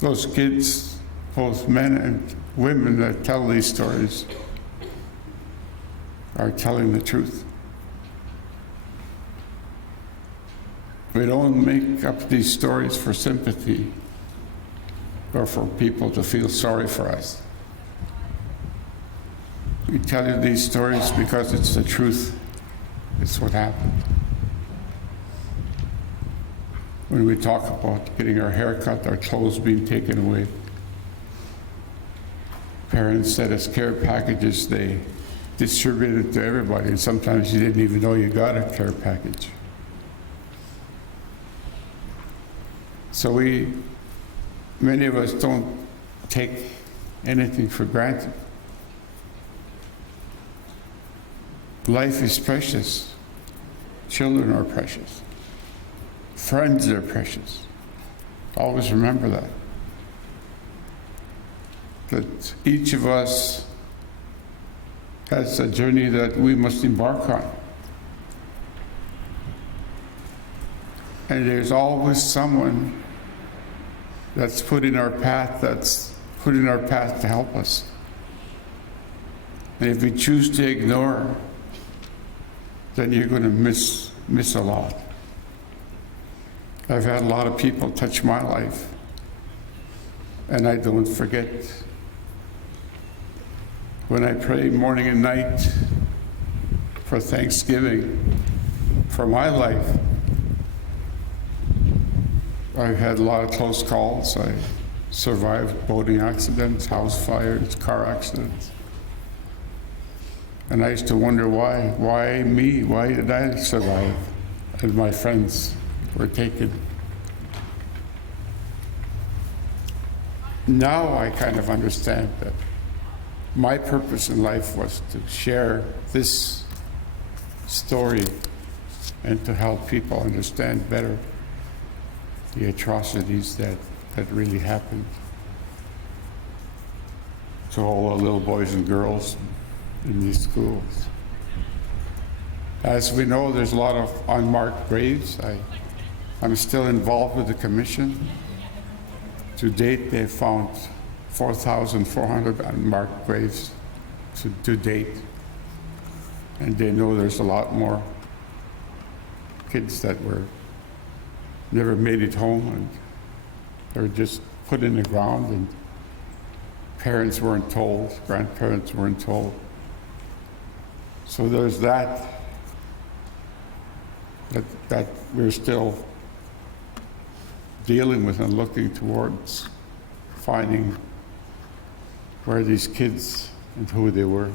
Those kids, both men and women that tell these stories, are telling the truth. We don't make up these stories for sympathy or for people to feel sorry for us. We tell you these stories because it's the truth. It's what happened. When we talk about getting our hair cut, our clothes being taken away, parents said as care packages, they distributed to everybody, and sometimes you didn't even know you got a care package. So many of us don't take anything for granted. Life is precious. Children are precious. Friends are precious. Always remember that. That each of us has a journey that we must embark on. And there's always someone that's put in our path to help us. And if we choose to ignore, then you're going to miss a lot. I've had a lot of people touch my life, and I don't forget. When I pray morning and night for Thanksgiving for my life, I've had a lot of close calls. I survived boating accidents, house fires, car accidents. And I used to wonder why me? Why did I survive? And my friends were taken. Now I kind of understand that my purpose in life was to share this story and to help people understand better the atrocities that really happened to all the little boys and girls in these schools. As we know, there's a lot of unmarked graves. I'm still involved with the commission. To date, they've found 4,400 unmarked graves to date. And they know there's a lot more kids that never made it home and they're just put in the ground, and parents weren't told, grandparents weren't told. So there's that we're still dealing with and looking towards finding where these kids and who they were.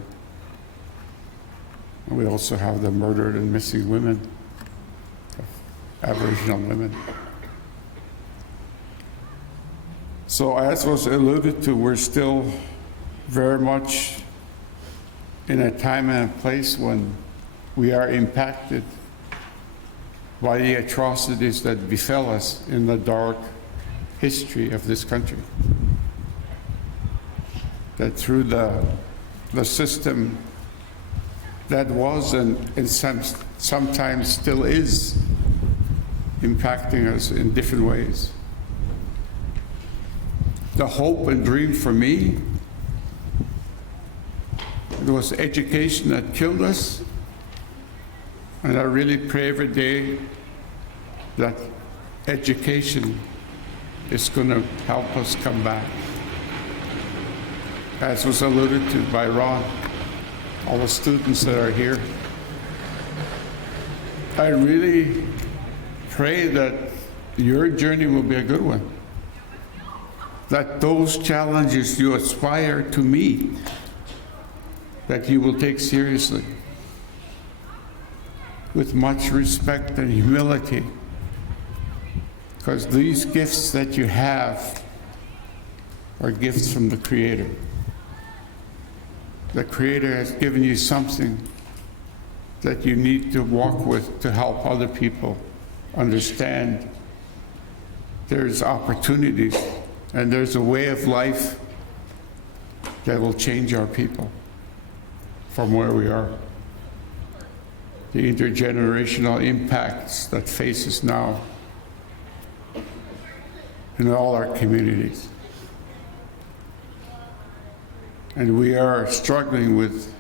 And we also have the murdered and missing women, Aboriginal women. So as was alluded to, we're still very much in a time and a place when we are impacted by the atrocities that befell us in the dark history of this country. That through the system that was and sometimes still is impacting us in different ways. The hope and dream for me, it was education that killed us, and I really pray every day that education is going to help us come back. As was alluded to by Ron, all the students that are here, I really pray that your journey will be a good one. That those challenges you aspire to meet, that you will take seriously with much respect and humility, because these gifts that you have are gifts from the Creator. The Creator has given you something that you need to walk with to help other people understand there's opportunities and there's a way of life that will change our people from where we are. The intergenerational impacts that face us now in all our communities. And we are struggling with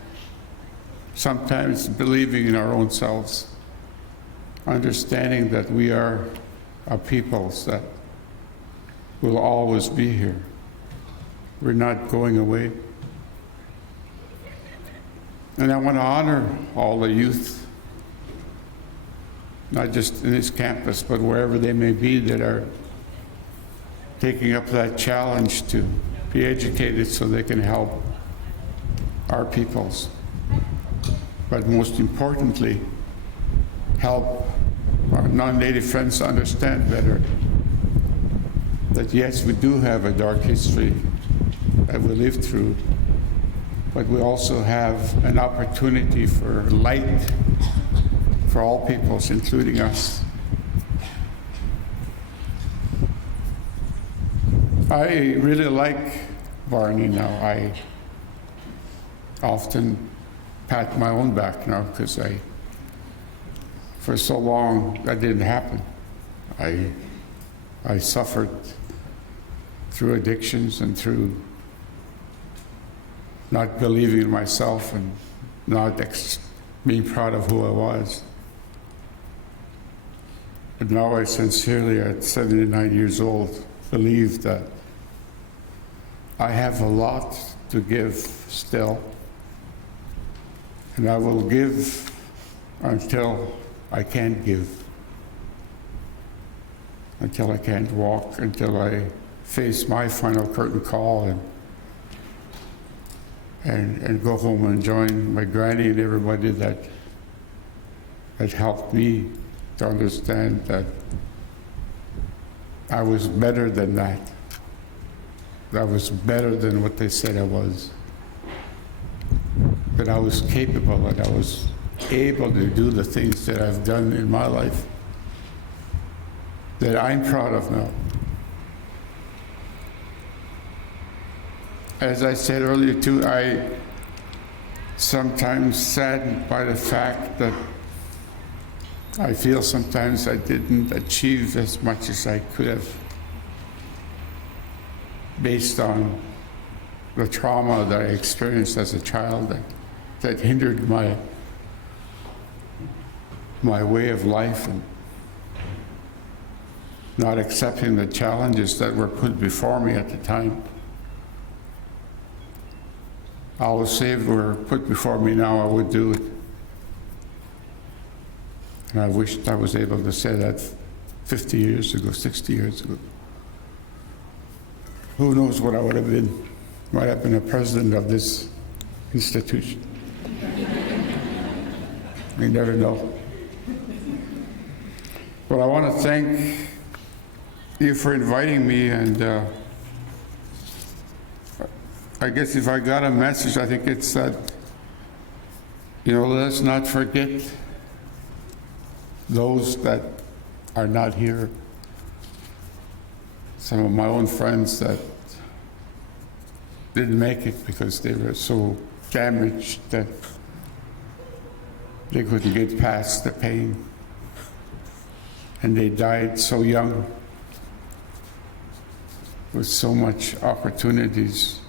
sometimes believing in our own selves understanding that we are a people that will always be here. We're not going away. And I want to honor all the youth, not just in this campus, but wherever they may be, that are taking up that challenge to be educated so they can help our peoples. But most importantly, help our non-native friends understand better that yes, we do have a dark history that we lived through, but we also have an opportunity for light for all peoples, including us. I really like Barney now. I often pat my own back now because for so long that didn't happen. I suffered through addictions and through not believing in myself and not being proud of who I was. But now I sincerely, at 79 years old, believe that I have a lot to give still, and I will give until I can't give, until I can't walk, until I face my final curtain call and go home and join my granny and everybody that helped me to understand that I was better than that. I was better than what they said I was. That I was capable and I was able to do the things that I've done in my life that I'm proud of now. As I said earlier too, I sometimes saddened by the fact that I feel sometimes I didn't achieve as much as I could have based on the trauma that I experienced as a child that hindered my way of life and not accepting the challenges that were put before me at the time. I always say if it were put before me now, I would do it. And I wished I was able to say that 50 years ago, 60 years ago. Who knows what I would have been? Might have been a president of this institution. You never know. But I want to thank you for inviting me, and I guess if I got a message, I think it's that, let's not forget those that are not here. Some of my own friends that didn't make it because they were so damaged that they couldn't get past the pain. And they died so young with so much opportunities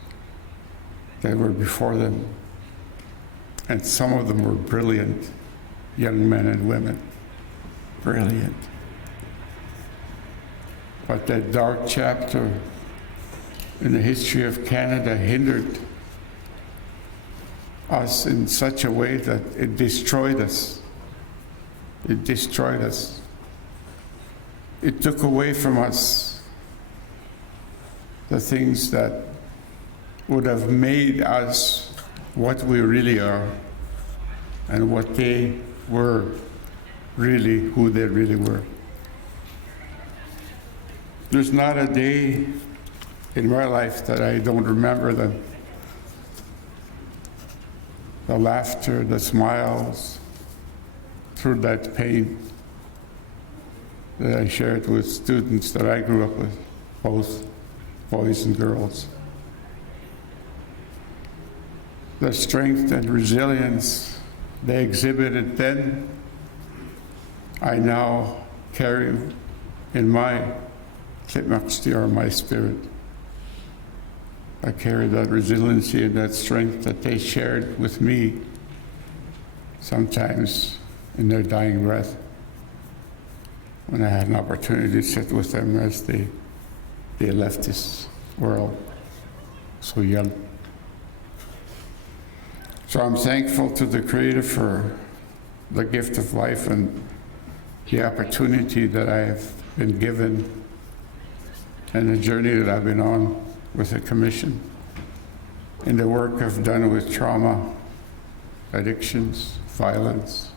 that were before them. And some of them were brilliant young men and women. Brilliant. But that dark chapter in the history of Canada hindered us in such a way that it destroyed us. It destroyed us. It took away from us the things that would have made us what we really are and what they were really, who they really were. There's not a day in my life that I don't remember them. The laughter, the smiles, through that pain that I shared with students that I grew up with, both boys and girls. The strength and resilience they exhibited then, I now carry in my tlipmaksti, or my spirit. I carry that resiliency and that strength that they shared with me, sometimes in their dying breath. when I had an opportunity to sit with them as they left this world so young. So I'm thankful to the Creator for the gift of life and the opportunity that I have been given and the journey that I've been on with the Commission and the work I've done with trauma, addictions, violence,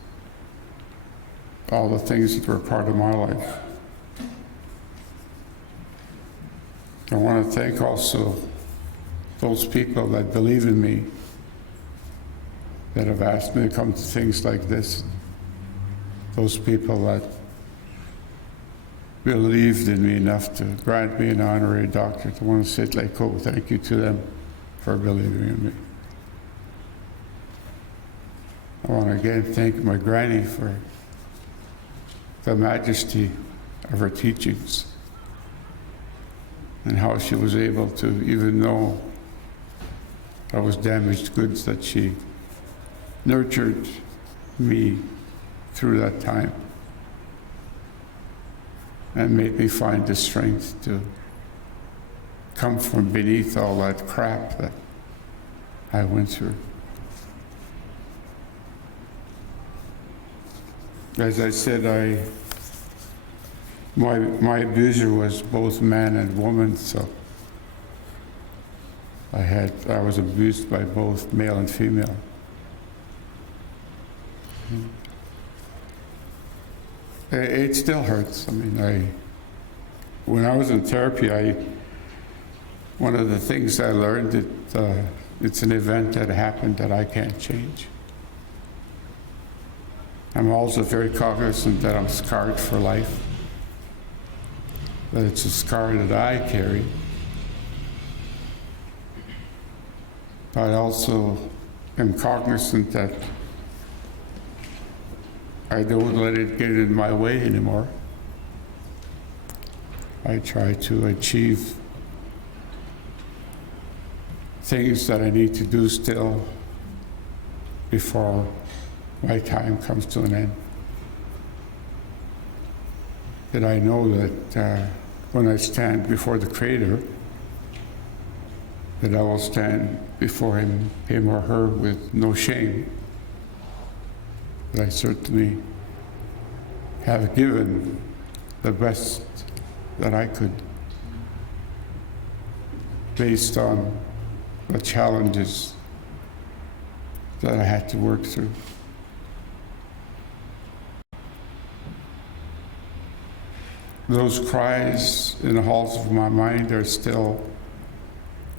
all the things that were part of my life. I want to thank also those people that believe in me, that have asked me to come to things like this, those people that believed in me enough to grant me an honorary doctorate. I want to say, like, oh, thank you to them for believing in me. I want to again thank my granny for the majesty of her teachings and how she was able to, even though I was damaged goods, that she nurtured me through that time and made me find the strength to come from beneath all that crap that I went through. As I said, my abuser was both man and woman, so I was abused by both male and female. It still hurts. I mean, when I was in therapy, one of the things I learned that it's an event that happened that I can't change. I'm also very cognizant that I'm scarred for life, that it's a scar that I carry. But I also am cognizant that I don't let it get in my way anymore. I try to achieve things that I need to do still before my time comes to an end. That I know that when I stand before the Creator, that I will stand before him or her with no shame. But I certainly have given the best that I could based on the challenges that I had to work through. Those cries in the halls of my mind are still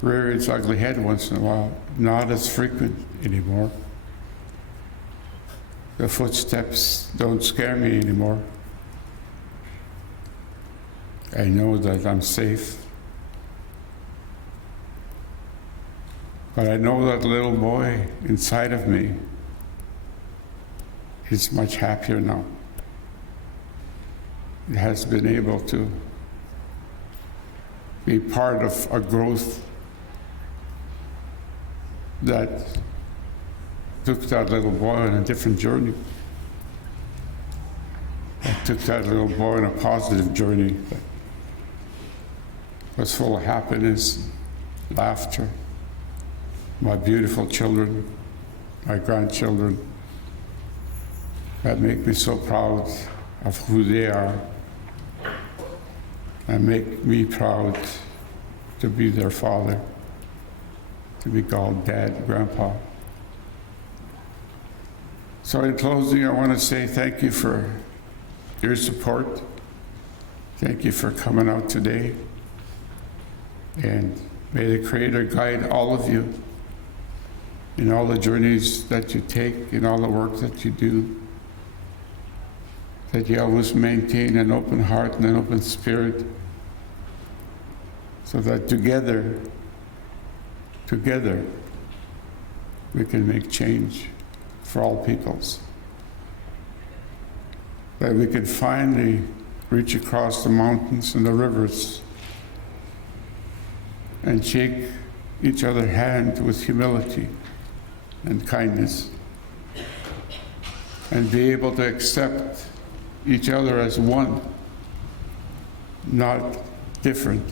rear its ugly head once in a while, not as frequent anymore. The footsteps don't scare me anymore. I know that I'm safe. But I know that little boy inside of me is much happier now. It has been able to be part of a growth that took that little boy on a different journey. I took that little boy on a positive journey that was full of happiness, laughter. My beautiful children, my grandchildren, that make me so proud of who they are and make me proud to be their father, to be called Dad, Grandpa. So in closing, I want to say thank you for your support. Thank you for coming out today. And may the Creator guide all of you in all the journeys that you take, in all the work that you do, that you always maintain an open heart and an open spirit, so that together, we can make change for all peoples. That we can finally reach across the mountains and the rivers and shake each other's hand with humility and kindness, and be able to accept each other as one not different,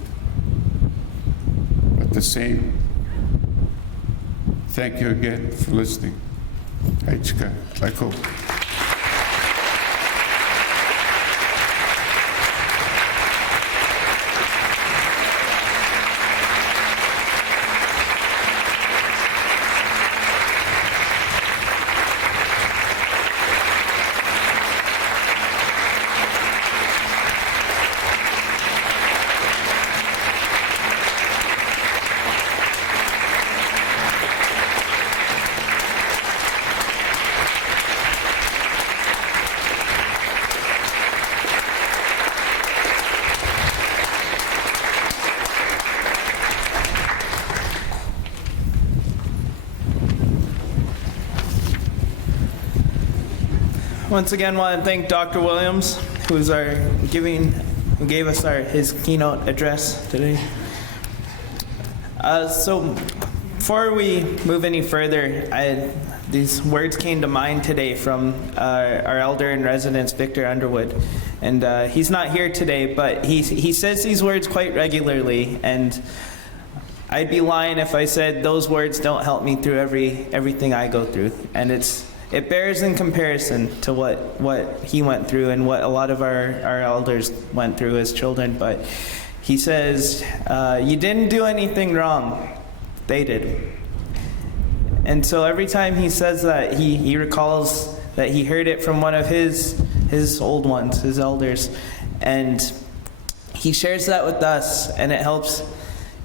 but the same. Thank you again for listening. Aichka, Tlako. Once again, want to thank Dr. Williams, who gave us his keynote address today. So, before we move any further, these words came to mind today from our elder in residence, Victor Underwood, and he's not here today, but he says these words quite regularly, and I'd be lying if I said those words don't help me through everything I go through, and it bears in comparison to what he went through and what a lot of our elders went through as children. But he says, you didn't do anything wrong. They did. And so every time he says that, he recalls that he heard it from one of his old ones, his elders. And he shares that with us, and it helps,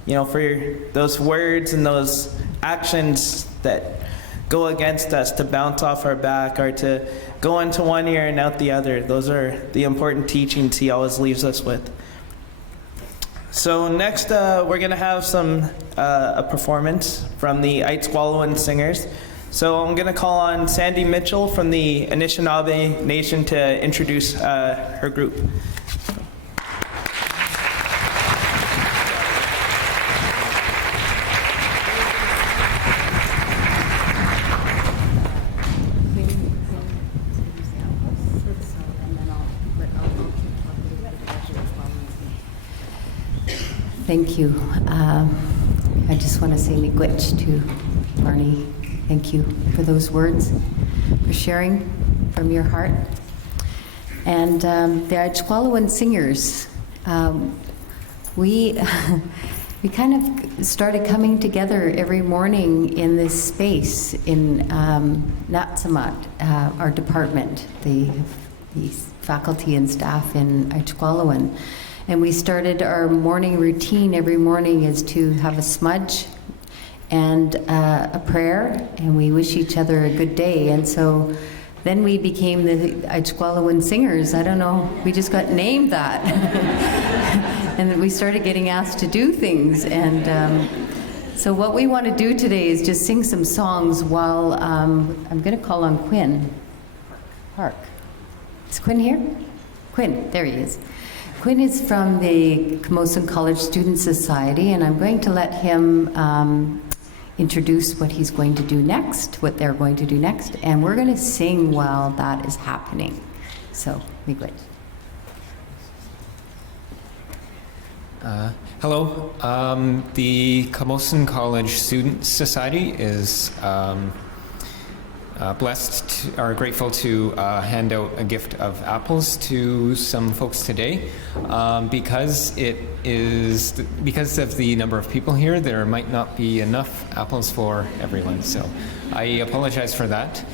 for those words and those actions that go against us to bounce off our back or to go into one ear and out the other. Those are the important teachings he always leaves us with. So next we're going to have a performance from the Aitsqualawan singers. So I'm going to call on Sandy Mitchell from the Anishinaabe Nation to introduce her group. Thank you. I just want to say miigwech to Barney. Thank you for those words, for sharing from your heart. And the Aitsqualawan singers, we kind of started coming together every morning in this space in Natsamat, our department, the faculty and staff in Aitsqualawan. And we started our morning routine every morning is to have a smudge and a prayer, and we wish each other a good day. And so then we became the Aitsqualawan singers. I don't know, we just got named that. And then we started getting asked to do things. And so what we want to do today is just sing some songs while I'm going to call on Quinn. Park. Is Quinn here? Quinn, there he is. Quinn is from the Camosun College Student Society, and I'm going to let him introduce what he's going to do next, what they're going to do next, and we're going to sing while that is happening. So, miigwech. Hello. The Camosun College Student Society is grateful to hand out a gift of apples to some folks today. Because of the number of people here, there might not be enough apples for everyone. So I apologize for that.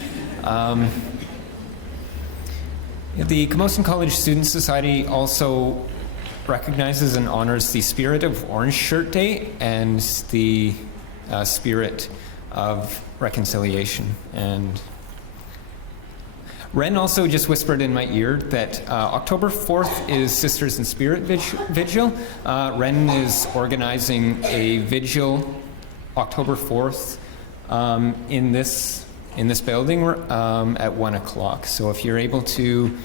The Camosun College Student Society also recognizes and honors the spirit of Orange Shirt Day and the spirit of reconciliation. And Ren also just whispered in my ear that October 4th is Sisters in Spirit Vigil. Ren is organizing a vigil October 4th in this building at 1 o'clock. So if you're able to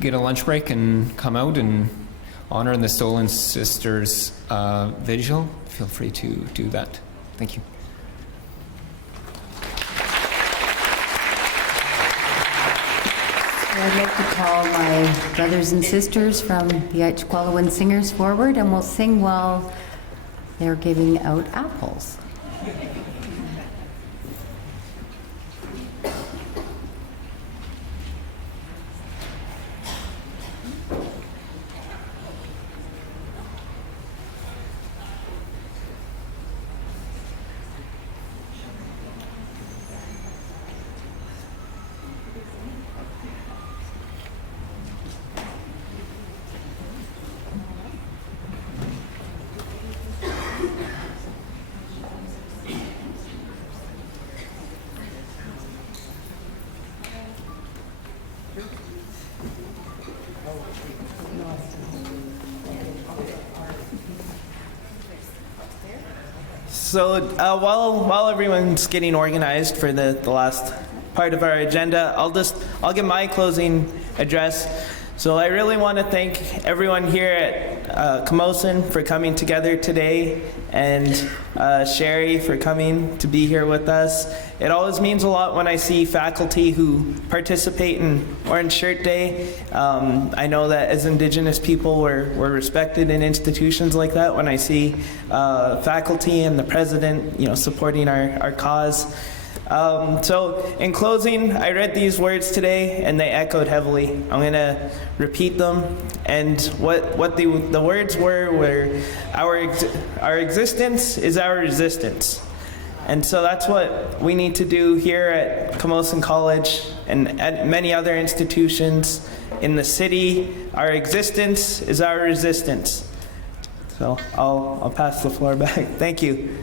get a lunch break and come out and honor the Stolen Sisters vigil, feel free to do that. Thank you. So I'd like to call my brothers and sisters from the Aichqualawan Singers forward, and we'll sing while they're giving out apples. So while everyone's getting organized for the last part of our agenda, I'll give my closing address. So I really want to thank everyone here at Camosun for coming together today, and Sherry for coming to be here with us. It always means a lot when I see faculty who participate in Orange Shirt Day. I know that as Indigenous people, we're respected in institutions like that. When I see faculty and the president, supporting our cause. So in closing, I read these words today and they echoed heavily. I'm going to repeat them. And what the words were our existence is our resistance. And so that's what we need to do here at Camosun College and at many other institutions in the city. Our existence is our resistance. So I'll pass the floor back. Thank you.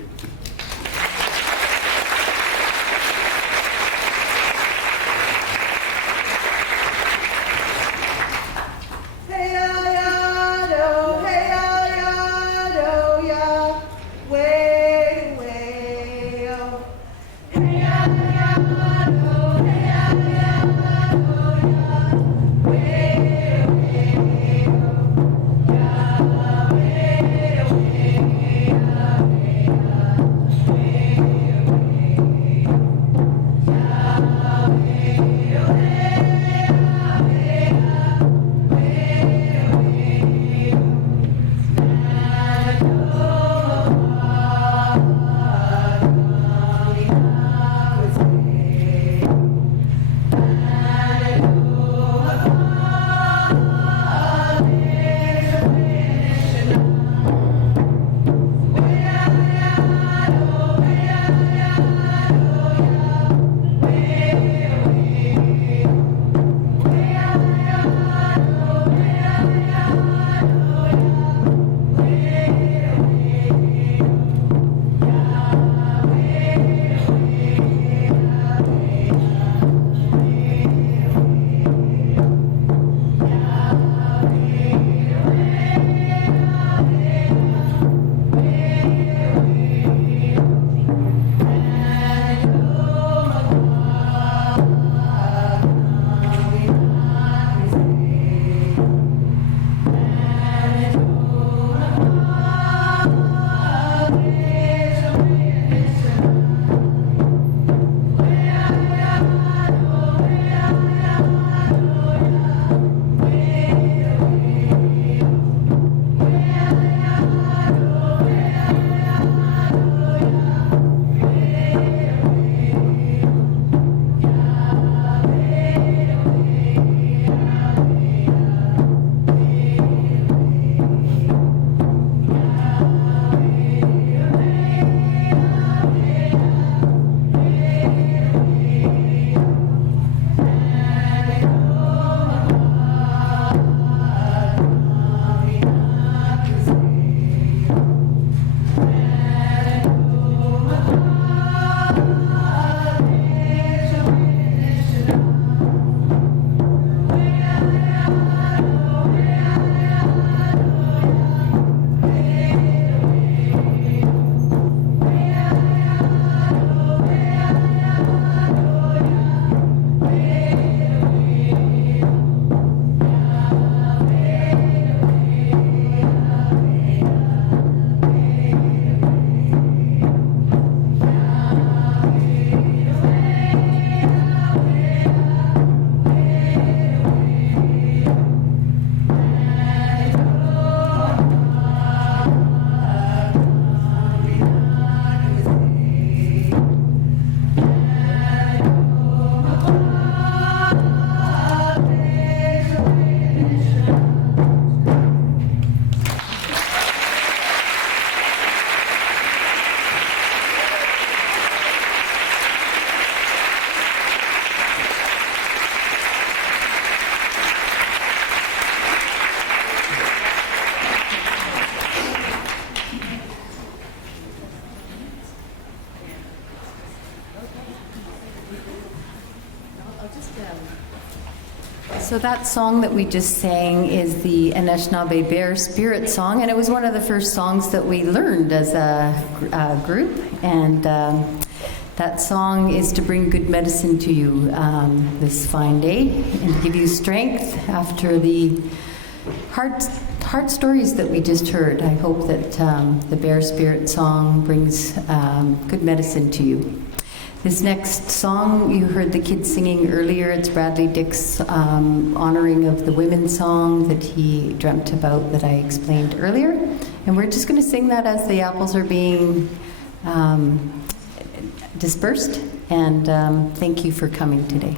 So that song that we just sang is the Anishinaabe Bear Spirit song, and it was one of the first songs that we learned as a group. And that song is to bring good medicine to you this fine day and to give you strength after the hard stories that we just heard. I hope that the Bear Spirit song brings good medicine to you. This next song, you heard the kids singing earlier. It's Bradley Dick's honoring of the women's song that he dreamt about that I explained earlier. And we're just going to sing that as the apples are being dispersed. And thank you for coming today.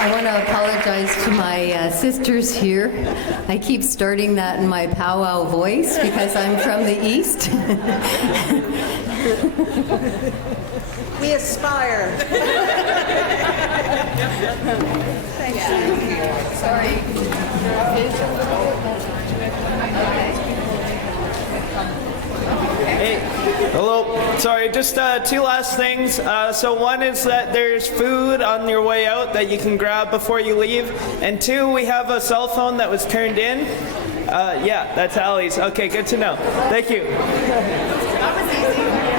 I want to apologize to my sisters here. I keep starting that in my powwow voice because I'm from the East. We aspire. Sorry. Hey, hello. Sorry, just two last things. So one is that there's food on your way out that you can grab before you leave. And two, we have a cell phone that was turned in. Yeah, that's Allie's. Okay, good to know. Thank you. That was easy.